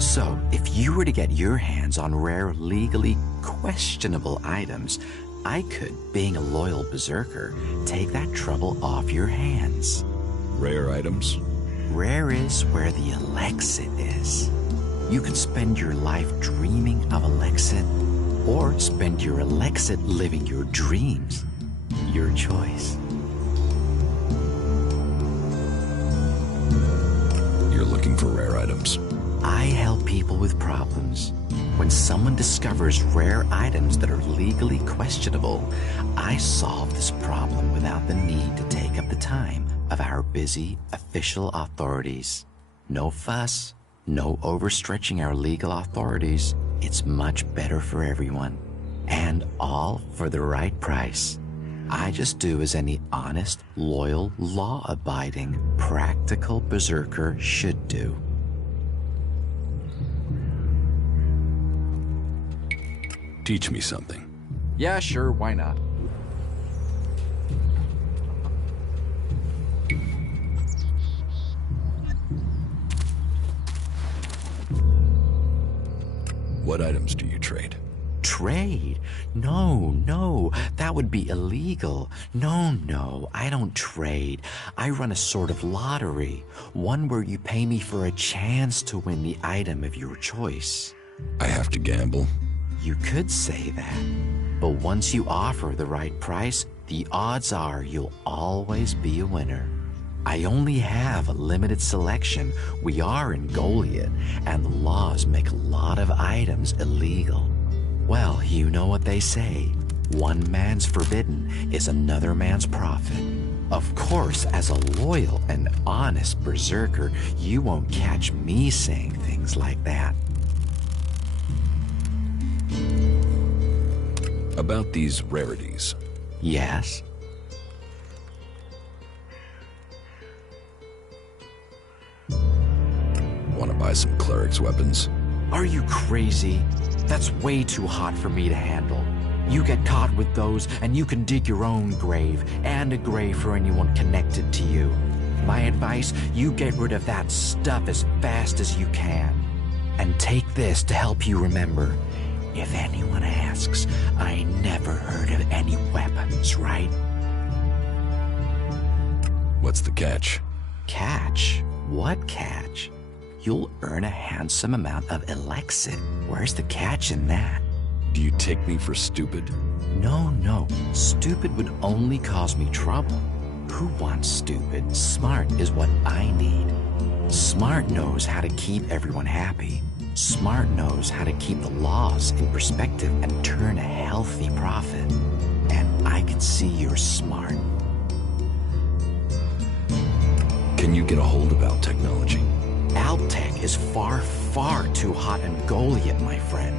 So, if you were to get your hands on rare, legally questionable items, I could, being a loyal berserker, take that trouble off your hands. Rare items? Rare is where the elixir is. You could spend your life dreaming of elixir, or spend your elixir living your dreams. Your choice. You're looking for rare items. I help people with problems. When someone discovers rare items that are legally questionable, I solve this problem without the need to take up the time of our busy official authorities. No fuss, no overstretching our legal authorities. It's much better for everyone. And all for the right price. I just do as any honest, loyal, law-abiding, practical berserker should do. Teach me something. Yeah, sure, why not? What items do you trade? Trade? No, that would be illegal. No, I don't trade. I run a sort of lottery, one where you pay me for a chance to win the item of your choice. I have to gamble? You could say that, but once you offer the right price, the odds are you'll always be a winner. I only have a limited selection. We are in Goliath, and the laws make a lot of items illegal. Well, you know what they say. One man's forbidden is another man's profit. Of course, as a loyal and honest berserker, you won't catch me saying things like that. About these rarities. Yes? Want to buy some cleric's weapons? Are you crazy? That's way too hot for me to handle. You get caught with those, and you can dig your own grave, and a grave for anyone connected to you. My advice, you get rid of that stuff as fast as you can. And take this to help you remember. If anyone asks, I never heard of any weapons, right? What's the catch? Catch? What catch? You'll earn a handsome amount of elixir. Where's the catch in that? Do you take me for stupid? No. Stupid would only cause me trouble. Who wants stupid? Smart is what I need. Smart knows how to keep everyone happy. Smart knows how to keep the laws in perspective and turn a healthy profit. And I can see you're smart. Can you get a hold of Alt technology? Alt-Tech is far too hot and Goliath, my friend.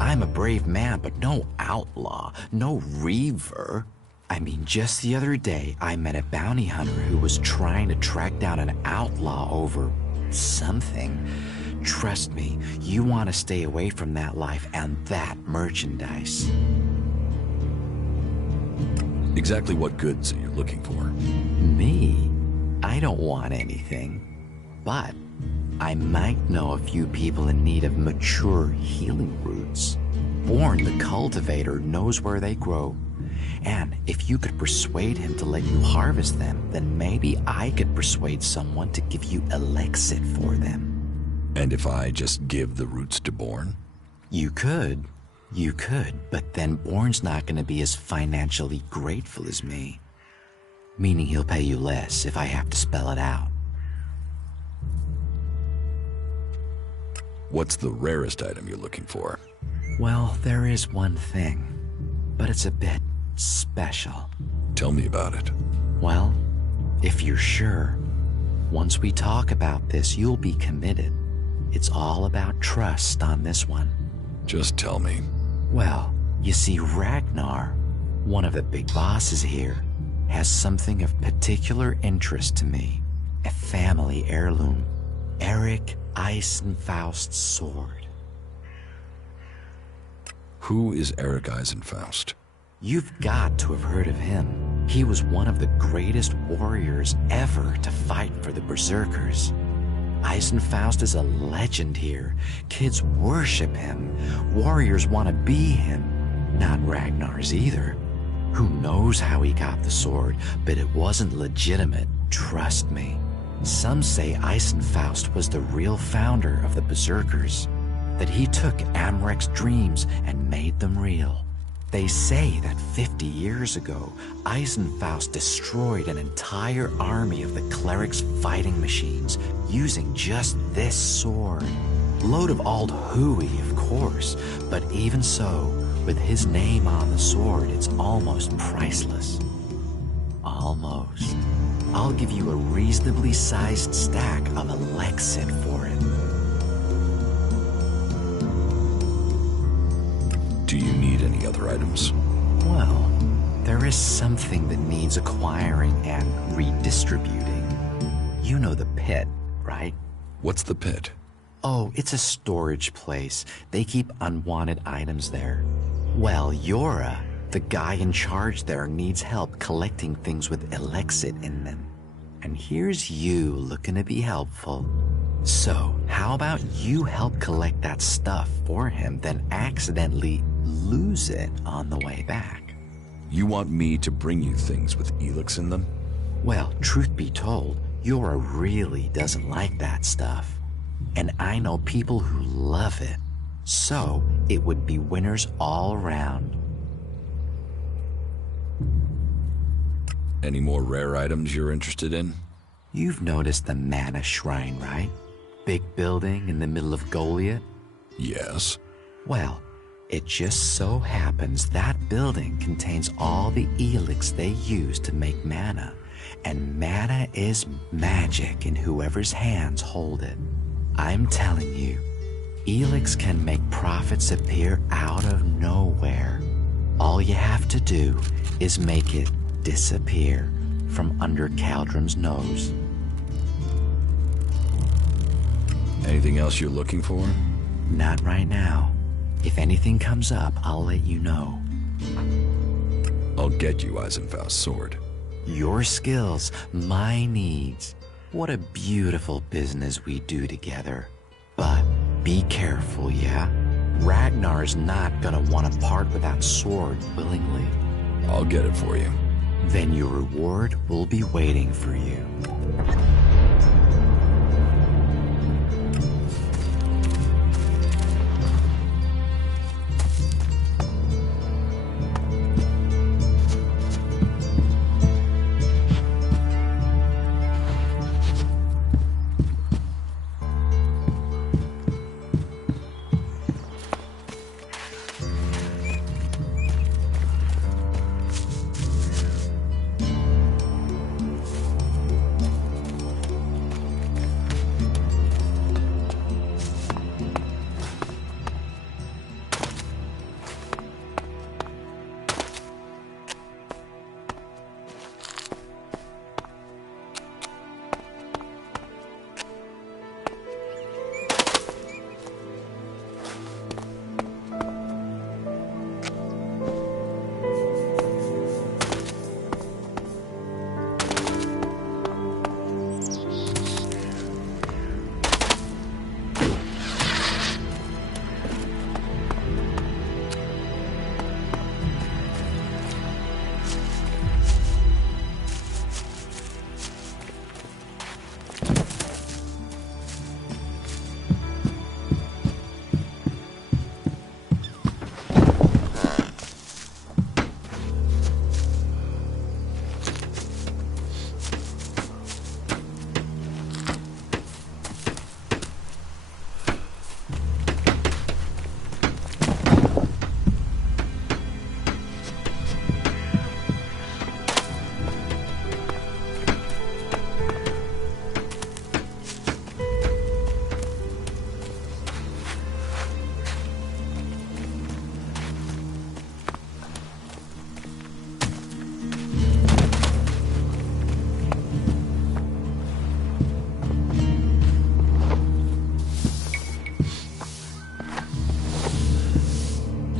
I'm a brave man, but no outlaw, no reaver. I mean, just the other day, I met a bounty hunter who was trying to track down an outlaw over something. Trust me, you want to stay away from that life and that merchandise. Exactly what goods are you looking for? Me? I don't want anything. But I might know a few people in need of mature healing roots. Born the cultivator knows where they grow. And if you could persuade him to let you harvest them, then maybe I could persuade someone to give you elixir for them. And if I just give the roots to Born? You could, but then Born's not going to be as financially grateful as me. Meaning he'll pay you less if I have to spell it out. What's the rarest item you're looking for? Well, there is one thing, but it's a bit special. Tell me about it. Well, if you're sure, once we talk about this, you'll be committed. It's all about trust on this one. Just tell me. Well, you see, Ragnar, one of the big bosses here, has something of particular interest to me. A family heirloom. Eric Eisenfaust's sword. Who is Eric Eisenfaust? You've got to have heard of him. He was one of the greatest warriors ever to fight for the Berserkers. Eisenfaust is a legend here. Kids worship him. Warriors want to be him. Not Ragnar's either. Who knows how he got the sword, but it wasn't legitimate, trust me. Some say Eisenfaust was the real founder of the Berserkers, that he took Amrek's dreams and made them real. They say that 50 years ago, Eisenfaust destroyed an entire army of the clerics' fighting machines using just this sword. Load of old hooey, of course, but even so, with his name on the sword, it's almost priceless. Almost. I'll give you a reasonably sized stack of elixir for it. Do you need any any other items? Well, there is something that needs acquiring and redistributing. You know the pit, right? What's the pit? Oh, it's a storage place. They keep unwanted items there. Well, Yora, the guy in charge there, needs help collecting things with Elexit in them. And here's you looking to be helpful. So, how about you help collect that stuff for him, then accidentally lose it on the way back? You want me to bring you things with Elix in them? Well, truth be told, Yora really doesn't like that stuff. And I know people who love it. So, it would be winners all around. Any more rare items you're interested in? You've noticed the Mana Shrine, right? Big building in the middle of Goliath? Yes. Well, it just so happens that building contains all the Elix they use to make mana. And mana is magic in whoever's hands hold it. I'm telling you, Elix can make profits appear out of nowhere. All you have to do is make it disappear from under Caldrum's nose. Anything else you're looking for? Not right now. If anything comes up, I'll let you know. I'll get you Eisenfaust's sword. Your skills, my needs. What a beautiful business we do together. But be careful, yeah? Ragnar's not gonna want to part with that sword willingly. I'll get it for you. Then your reward will be waiting for you.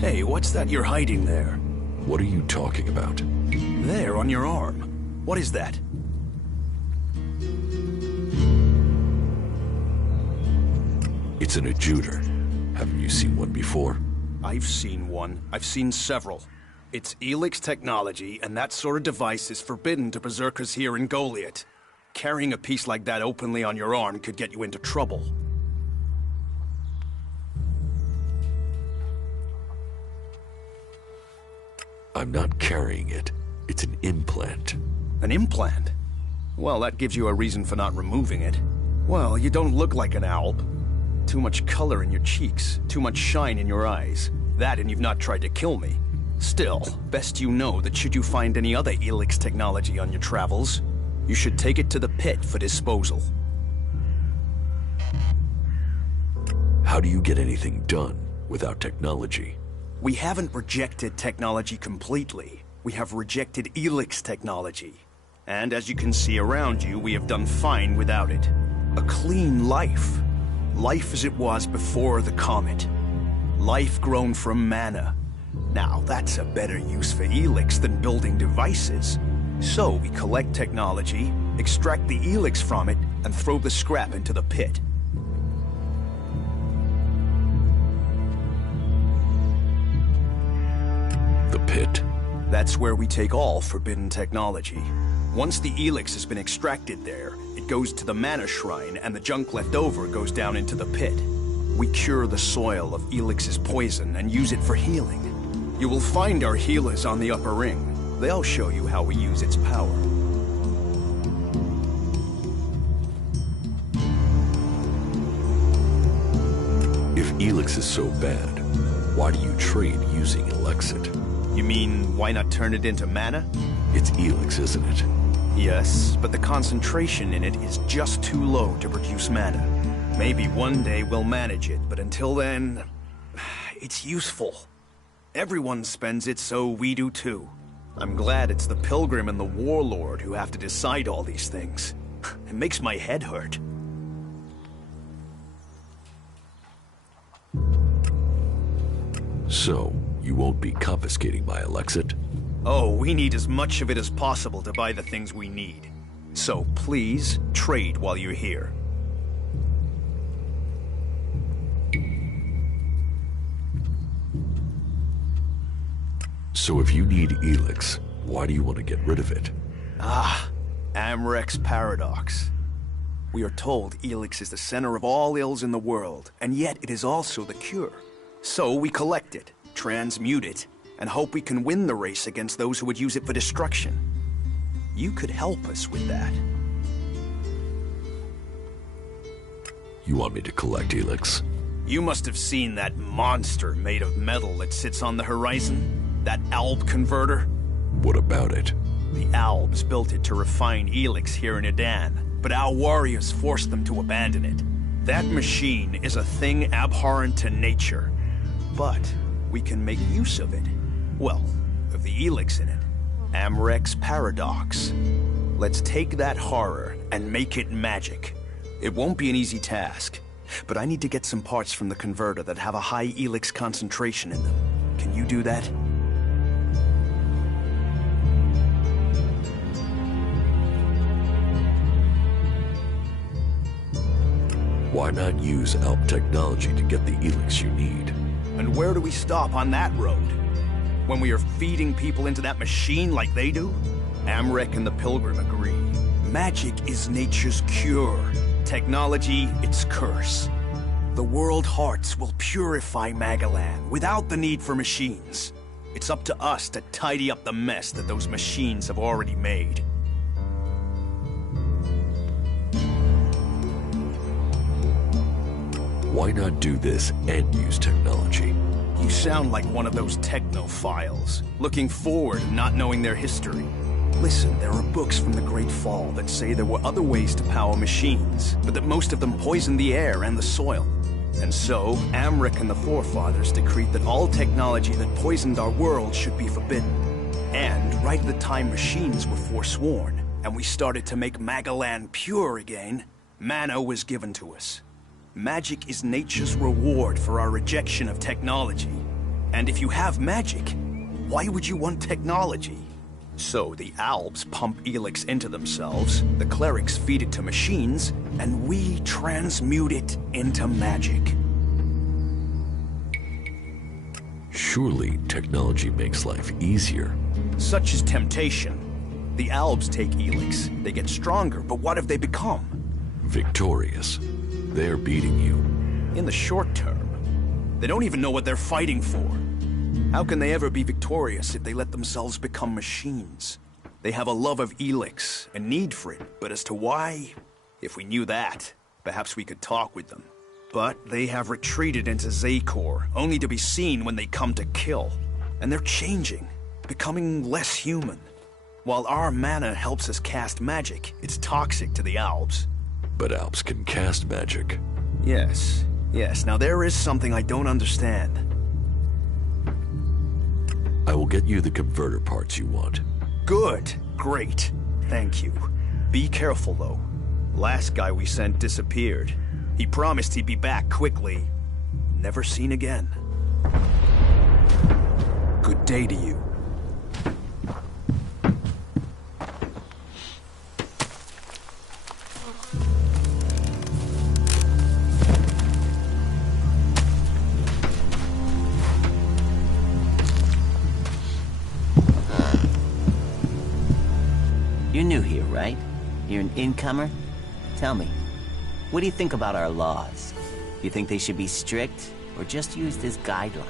Hey, what's that you're hiding there? What are you talking about? There, on your arm. What is that? It's an adjuter. Haven't you seen one before? I've seen one. I've seen several. It's Elix technology, and that sort of device is forbidden to berserkers here in Goliath. Carrying a piece like that openly on your arm could get you into trouble. I'm not carrying it. It's an implant. An implant? Well, that gives you a reason for not removing it. Well, you don't look like an alb. Too much color in your cheeks, too much shine in your eyes. That and you've not tried to kill me. Still, best you know that should you find any other Elix technology on your travels, you should take it to the pit for disposal. How do you get anything done without technology? We haven't rejected technology completely. We have rejected Elix technology. And as you can see around you, we have done fine without it. A clean life. Life as it was before the comet. Life grown from mana. Now, that's a better use for Elix than building devices. So we collect technology, extract the Elix from it, and throw the scrap into the pit. The pit? That's where we take all forbidden technology. Once the Elix has been extracted there, it goes to the mana shrine, and the junk left over goes down into the pit. We cure the soil of Elix's poison and use it for healing. You will find our healers on the upper ring. They'll show you how we use its power. If Elix is so bad, why do you trade using Elexit? You mean, why not turn it into mana? It's Elix, isn't it? Yes, but the concentration in it is just too low to produce mana. Maybe one day we'll manage it, but until then, it's useful. Everyone spends it, so we do too. I'm glad it's the Pilgrim and the Warlord who have to decide all these things. It makes my head hurt. So, you won't be confiscating my Elexit? Oh, we need as much of it as possible to buy the things we need. So please, trade while you're here. So if you need Elix, why do you want to get rid of it? Ah, Amrek's paradox. We are told Elix is the center of all ills in the world, and yet it is also the cure. So we collect it, transmute it, and hope we can win the race against those who would use it for destruction. You could help us with that. You want me to collect Elix? You must have seen that monster made of metal that sits on the horizon? That Alb converter? What about it? The Albs built it to refine Elix here in Edan, but our warriors forced them to abandon it. That machine is a thing abhorrent to nature, but we can make use of it. Well, of the Elix in it. Amrek's paradox. Let's take that horror and make it magic. It won't be an easy task, but I need to get some parts from the converter that have a high Elix concentration in them. Can you do that? Why not use Alp technology to get the Elix you need? And where do we stop on that road? When we are feeding people into that machine like they do? Amrek and the Pilgrim agree. Magic is nature's cure. Technology, its curse. The world hearts will purify Magalan without the need for machines. It's up to us to tidy up the mess that those machines have already made. Why not do this and use technology? You sound like one of those technophiles, looking forward and not knowing their history. Listen, there are books from the Great Fall that say there were other ways to power machines, but that most of them poisoned the air and the soil. And so, Amrek and the Forefathers decreed that all technology that poisoned our world should be forbidden. And right at the time machines were forsworn, and we started to make Magalan pure again, mana was given to us. Magic is nature's reward for our rejection of technology. And if you have magic, why would you want technology? So the Albs pump Elix into themselves, the clerics feed it to machines, and we transmute it into magic. Surely technology makes life easier. Such is temptation. The Albs take Elix, they get stronger, but what have they become? Victorious. They're beating you. In the short term. They don't even know what they're fighting for. How can they ever be victorious if they let themselves become machines? They have a love of Elix, a need for it, but as to why, if we knew that, perhaps we could talk with them. But they have retreated into Zakor, only to be seen when they come to kill. And they're changing, becoming less human. While our mana helps us cast magic, it's toxic to the Albs. But Alps can cast magic. Yes. Now there is something I don't understand. I will get you the converter parts you want. Good. Great. Thank you. Be careful, though. Last guy we sent disappeared. He promised he'd be back quickly. Never seen again. Good day to you. You're new here, right? You're an incomer? Tell me, what do you think about our laws? Do you think they should be strict, or just used as guidelines?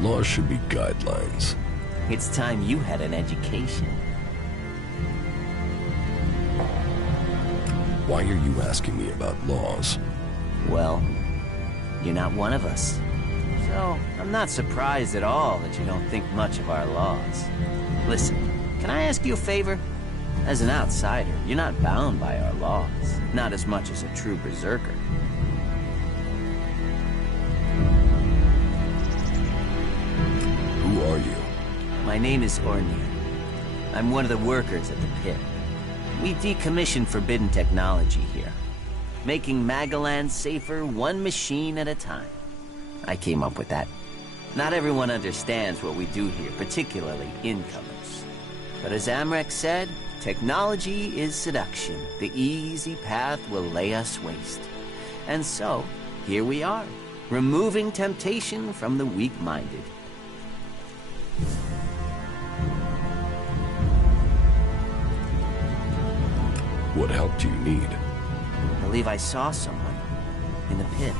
Laws should be guidelines. It's time you had an education. Why are you asking me about laws? Well, you're not one of us. So, I'm not surprised at all that you don't think much of our laws. Listen, can I ask you a favor? As an outsider, you're not bound by our laws. Not as much as a true berserker. Who are you? My name is Ornir. I'm one of the workers at the pit. We decommission forbidden technology here, making Magalan safer one machine at a time. I came up with that. Not everyone understands what we do here, particularly incomers. But as Amrek said, technology is seduction. The easy path will lay us waste. And so, here we are, removing temptation from the weak-minded. What help do you need? I believe I saw someone in the pit.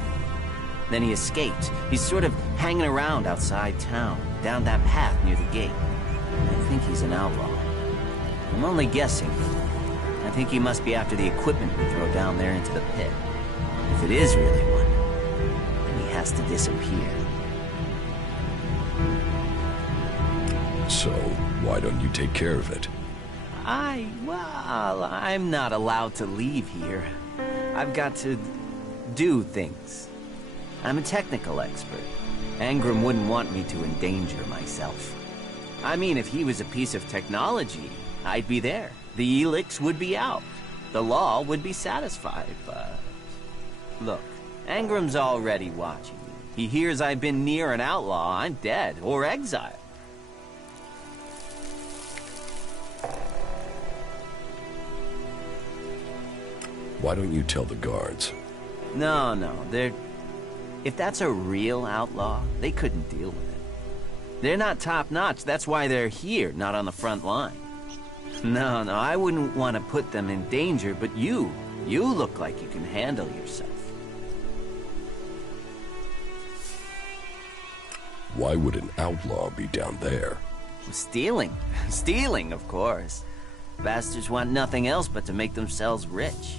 Then he escaped. He's sort of hanging around outside town, down that path near the gate. I think he's an outlaw. I'm only guessing. I think he must be after the equipment we throw down there into the pit. If it is really one, then he has to disappear. So, why don't you take care of it? Well, I'm not allowed to leave here. I've got to do things. I'm a technical expert. Angram wouldn't want me to endanger myself. I mean, if he was a piece of technology, I'd be there. The Elix would be out. The law would be satisfied, but... Look, Angram's already watching me. He hears I've been near an outlaw, I'm dead, or exiled. Why don't you tell the guards? No, they're... If that's a real outlaw, they couldn't deal with it. They're not top-notch, that's why they're here, not on the front line. No, I wouldn't want to put them in danger, but you look like you can handle yourself. Why would an outlaw be down there? Stealing. Stealing, of course. Bastards want nothing else but to make themselves rich.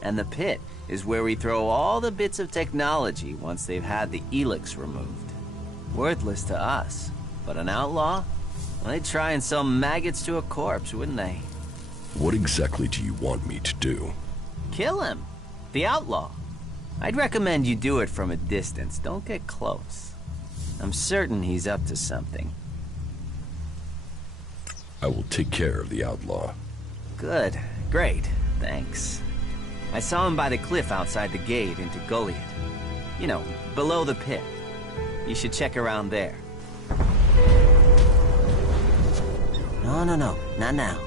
And the pit is where we throw all the bits of technology once they've had the Elix removed. Worthless to us, but an outlaw? Well, they'd try and sell maggots to a corpse, wouldn't they? What exactly do you want me to do? Kill him. The outlaw. I'd recommend you do it from a distance. Don't get close. I'm certain he's up to something. I will take care of the outlaw. Good. Great. Thanks. I saw him by the cliff outside the gate into Goliath. You know, below the pit. You should check around there. No, not now.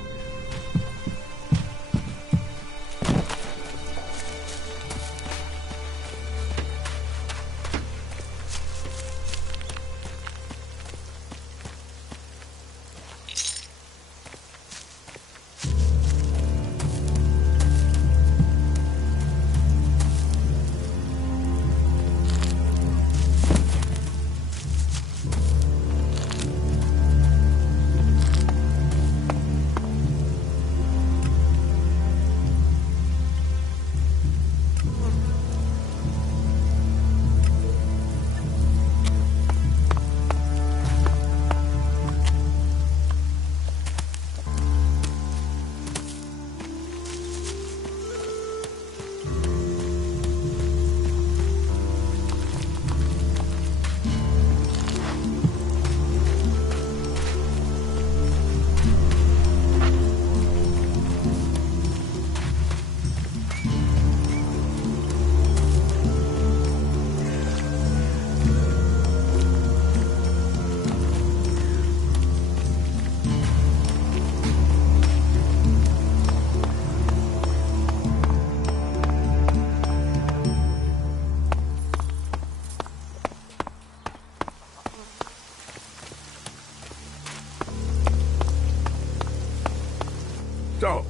So,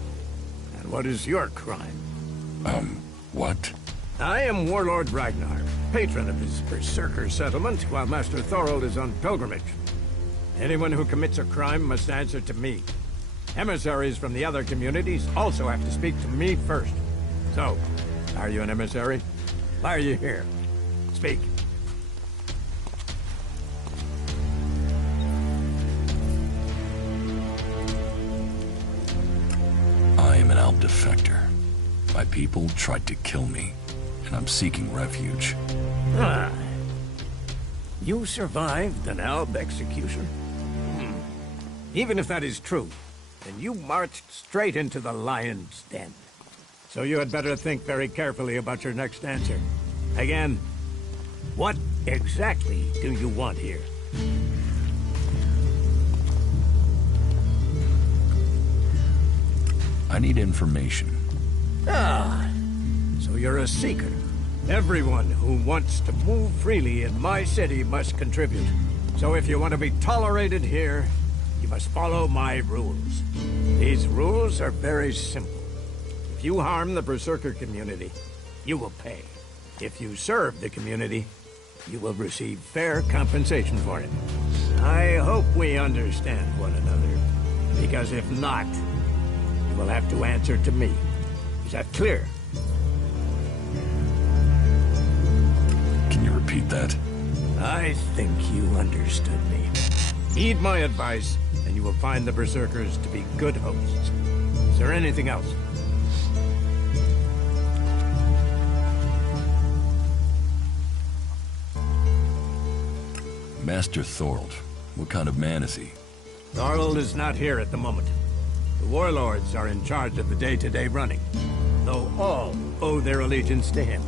and what is your crime? What? I am Warlord Ragnar, patron of this Berserker settlement, while Master Thorold is on pilgrimage. Anyone who commits a crime must answer to me. Emissaries from the other communities also have to speak to me first. So, are you an emissary? Why are you here? Speak. I am an Alb defector. My people tried to kill me, and I'm seeking refuge. Ah. You survived an Alb execution? Even if that is true, then you marched straight into the lion's den. So you had better think very carefully about your next answer. Again, what exactly do you want here? I need information. Ah, so you're a seeker. Everyone who wants to move freely in my city must contribute. So if you want to be tolerated here, you must follow my rules. These rules are very simple. If you harm the Berserker community, you will pay. If you serve the community, you will receive fair compensation for it. I hope we understand one another, because if not, you will have to answer to me. Is that clear? Can you repeat that? I think you understood me. Heed my advice, and you will find the Berserkers to be good hosts. Is there anything else? Master Thorold. What kind of man is he? Thorold is not here at the moment. The warlords are in charge of the day-to-day running, though all owe their allegiance to him,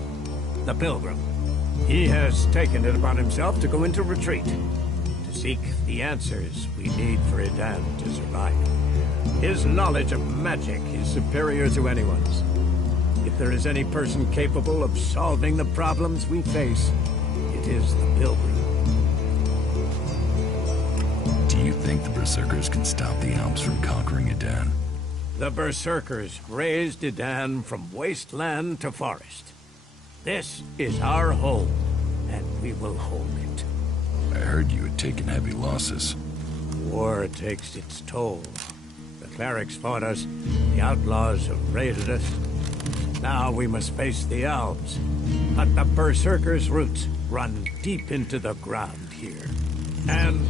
the Pilgrim. He has taken it upon himself to go into retreat, to seek the answers we need for Edan to survive. His knowledge of magic is superior to anyone's. If there is any person capable of solving the problems we face, it is the Pilgrim. Do you think the Berserkers can stop the Alps from conquering Edan? The Berserkers raised Edan from wasteland to forest. This is our home, and we will hold it. I heard you had taken heavy losses. War takes its toll. The clerics fought us, the outlaws have raided us. Now we must face the elves. But the Berserkers' roots run deep into the ground here. And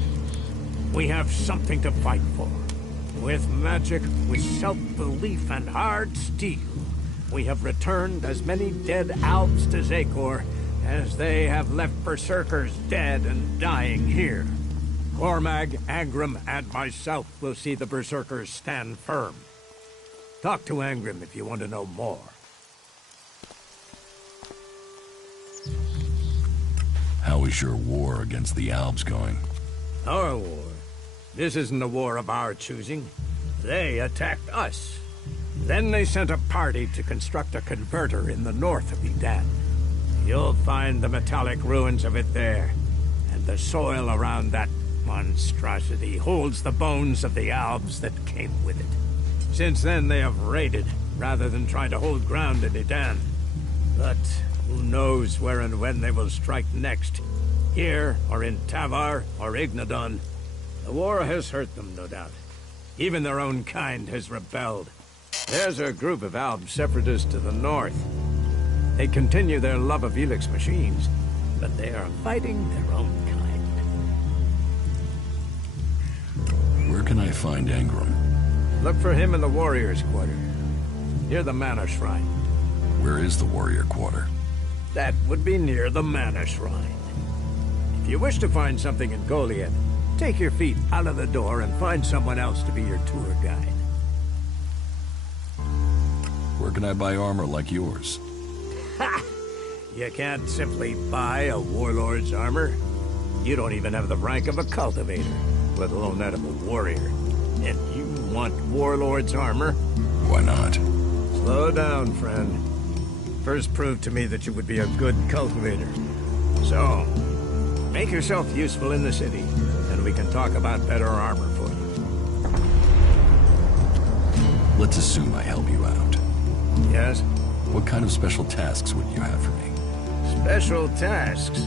we have something to fight for. With magic, with self-belief and hard steel, we have returned as many dead Alps to Zakor as they have left Berserkers dead and dying here. Cormag, Angrim, and myself will see the Berserkers stand firm. Talk to Angrim if you want to know more. How is your war against the Alps going? Our war? This isn't a war of our choosing. They attacked us. Then they sent a party to construct a converter in the north of Edan. You'll find the metallic ruins of it there, and the soil around that monstrosity holds the bones of the Alps that came with it. Since then they have raided, rather than trying to hold ground in Edan. But who knows where and when they will strike next? Here, or in Tavar, or Ignadon. The war has hurt them, no doubt. Even their own kind has rebelled. There's a group of Alb separatists to the north. They continue their love of Helix machines, but they are fighting their own kind. Where can I find Angrim? Look for him in the Warrior's Quarter, near the Mana Shrine. Where is the Warrior Quarter? That would be near the Mana Shrine. If you wish to find something in Goliath, take your feet out of the door and find someone else to be your tour guide. Where can I buy armor like yours? Ha! You can't simply buy a warlord's armor. You don't even have the rank of a cultivator, let alone that of a warrior. And you want warlord's armor? Why not? Slow down, friend. First prove to me that you would be a good cultivator. So, make yourself useful in the city, and we can talk about better armor for you. Let's assume I help you out. Yes? What kind of special tasks would you have for me? Special tasks?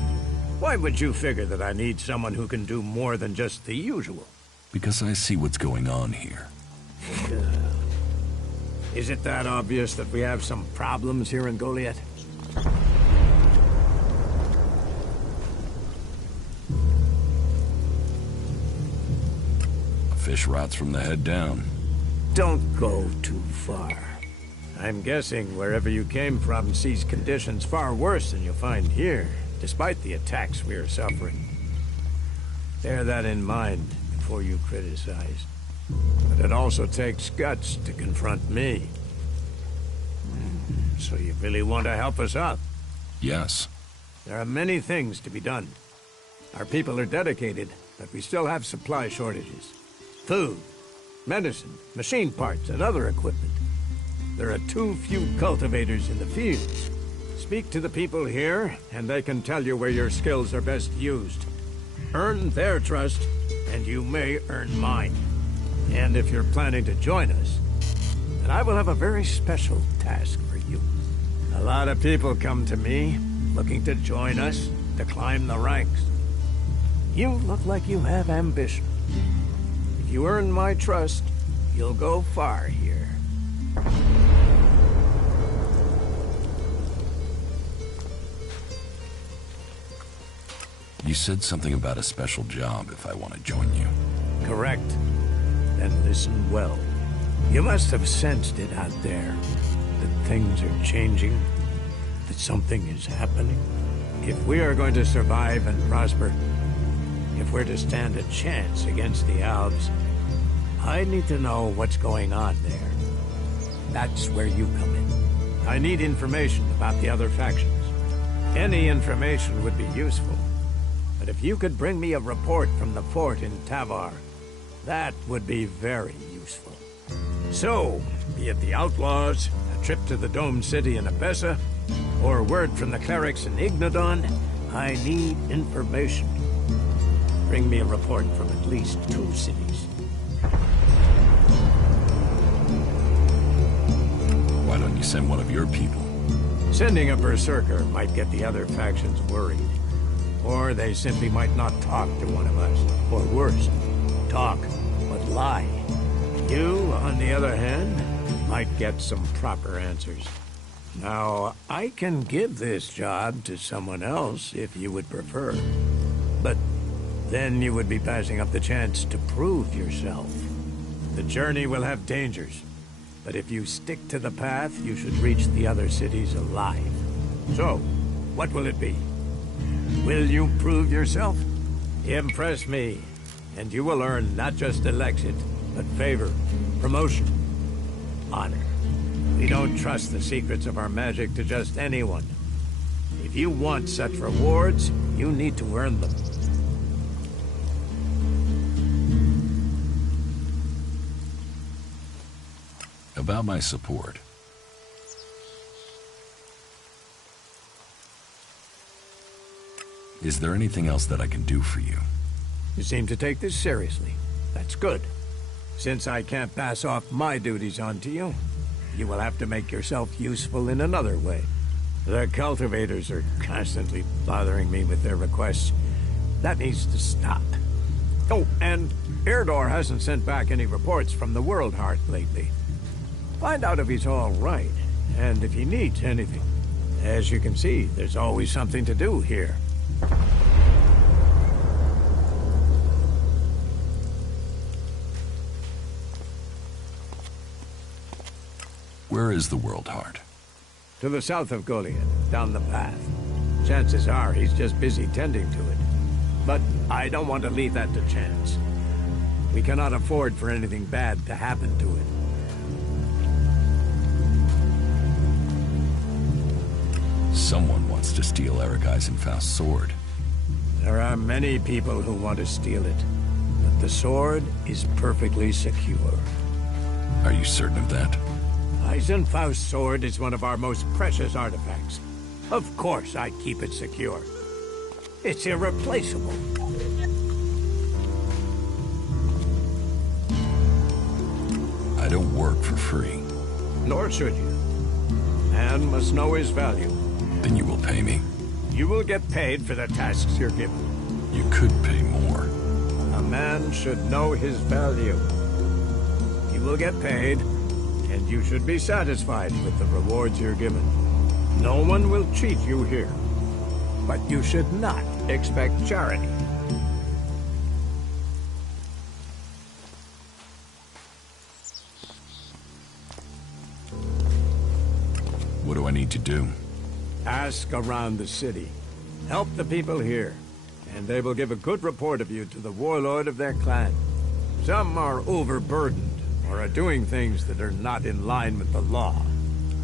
Why would you figure that I need someone who can do more than just the usual? Because I see what's going on here. Is it that obvious that we have some problems here in Goliath? A fish rots from the head down. Don't go too far. I'm guessing wherever you came from sees conditions far worse than you'll find here, despite the attacks we are suffering. Bear that in mind before you criticize. But it also takes guts to confront me. So you really want to help us out? Yes. There are many things to be done. Our people are dedicated, but we still have supply shortages. Food, medicine, machine parts, and other equipment. There are too few cultivators in the field. Speak to the people here, and they can tell you where your skills are best used. Earn their trust, and you may earn mine. And if you're planning to join us, then I will have a very special task for you. A lot of people come to me, looking to join us, to climb the ranks. You look like you have ambition. If you earn my trust, you'll go far here. You said something about a special job if I want to join you. Correct. Then listen well. You must have sensed it out there, that things are changing, that something is happening. If we are going to survive and prosper, if we're to stand a chance against the Alps, I need to know what's going on there. That's where you come in. I need information about the other factions. Any information would be useful. But if you could bring me a report from the fort in Tavar, that would be very useful. So, be it the outlaws, a trip to the domed city in Abessa, or word from the clerics in Ignodon, I need information. Bring me a report from at least 2 cities. Why don't you send one of your people? Sending a berserker might get the other factions worried. Or they simply might not talk to one of us. Or worse, talk, but lie. You, on the other hand, might get some proper answers. Now, I can give this job to someone else if you would prefer. But then you would be passing up the chance to prove yourself. The journey will have dangers. But if you stick to the path, you should reach the other cities alive. So, what will it be? Will you prove yourself? Impress me, and you will earn not just election, but favor, promotion, honor. We don't trust the secrets of our magic to just anyone. If you want such rewards, you need to earn them. About my support. Is there anything else that I can do for you? You seem to take this seriously. That's good. Since I can't pass off my duties onto you, you will have to make yourself useful in another way. The cultivators are constantly bothering me with their requests. That needs to stop. Oh, and Erdor hasn't sent back any reports from the World Heart lately. Find out if he's all right, and if he needs anything. As you can see, there's always something to do here. Where is the World Heart? To the south of Goliath, down the path. Chances are he's just busy tending to it. But I don't want to leave that to chance. We cannot afford for anything bad to happen to it. Someone wants to steal Eric Eisenfaust's sword. There are many people who want to steal it, but the sword is perfectly secure. Are you certain of that? Eisenfaust's sword is one of our most precious artifacts. Of course I keep it secure. It's irreplaceable. I don't work for free. Nor should you. Man must know his value. Then you will pay me? You will get paid for the tasks you're given. You could pay more. A man should know his value. You will get paid, and you should be satisfied with the rewards you're given. No one will cheat you here. But you should not expect charity. What do I need to do? Ask around the city. Help the people here, and they will give a good report of you to the warlord of their clan. Some are overburdened, or are doing things that are not in line with the law.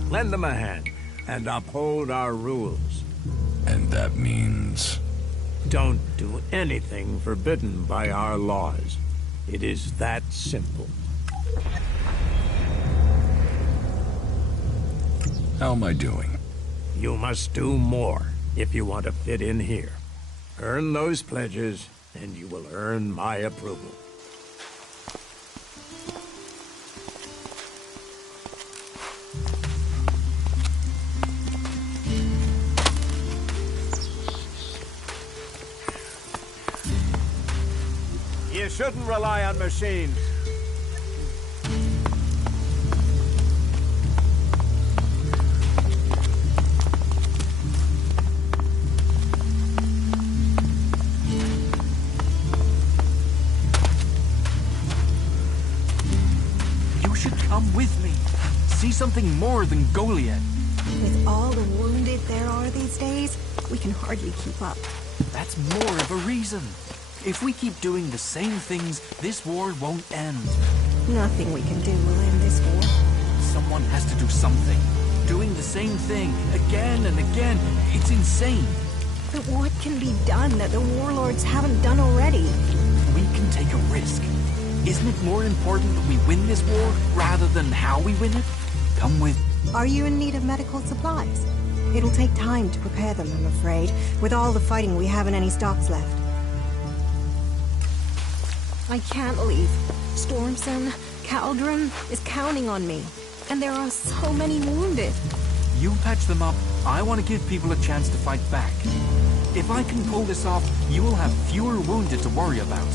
Lend them a hand, and uphold our rules. And that means... Don't do anything forbidden by our laws. It is that simple. How am I doing? You must do more if you want to fit in here. Earn those pledges, and you will earn my approval. You shouldn't rely on machines. You should come with me. See something more than Goliath. With all the wounded there are these days, we can hardly keep up. That's more of a reason. If we keep doing the same things, this war won't end. Nothing we can do will end this war. Someone has to do something. Doing the same thing again and again, it's insane. But what can be done that the warlords haven't done already? We can take a risk. Isn't it more important that we win this war rather than how we win it? Come with... Are you in need of medical supplies? It'll take time to prepare them, I'm afraid, with all the fighting we haven't any stocks left. I can't leave. Stormson, Caldron is counting on me. And there are so many wounded. You patch them up. I want to give people a chance to fight back. If I can pull this off, you will have fewer wounded to worry about.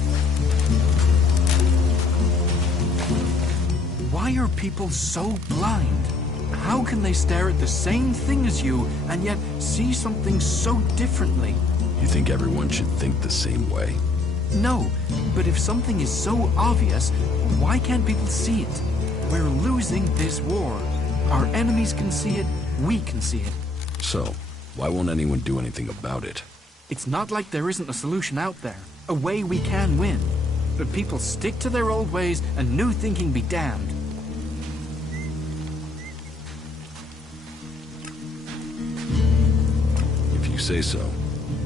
Why are people so blind? How can they stare at the same thing as you and yet see something so differently? You think everyone should think the same way? No, but if something is so obvious, why can't people see it? We're losing this war. Our enemies can see it, we can see it. So, why won't anyone do anything about it? It's not like there isn't a solution out there, a way we can win. But people stick to their old ways and new thinking be damned. If you say so.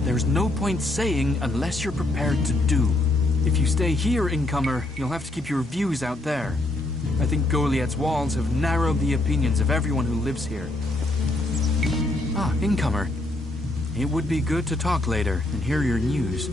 There's no point saying unless you're prepared to do. If you stay here, Incomer, you'll have to keep your views out there. I think Goliath's walls have narrowed the opinions of everyone who lives here. Ah, Incomer. It would be good to talk later and hear your news.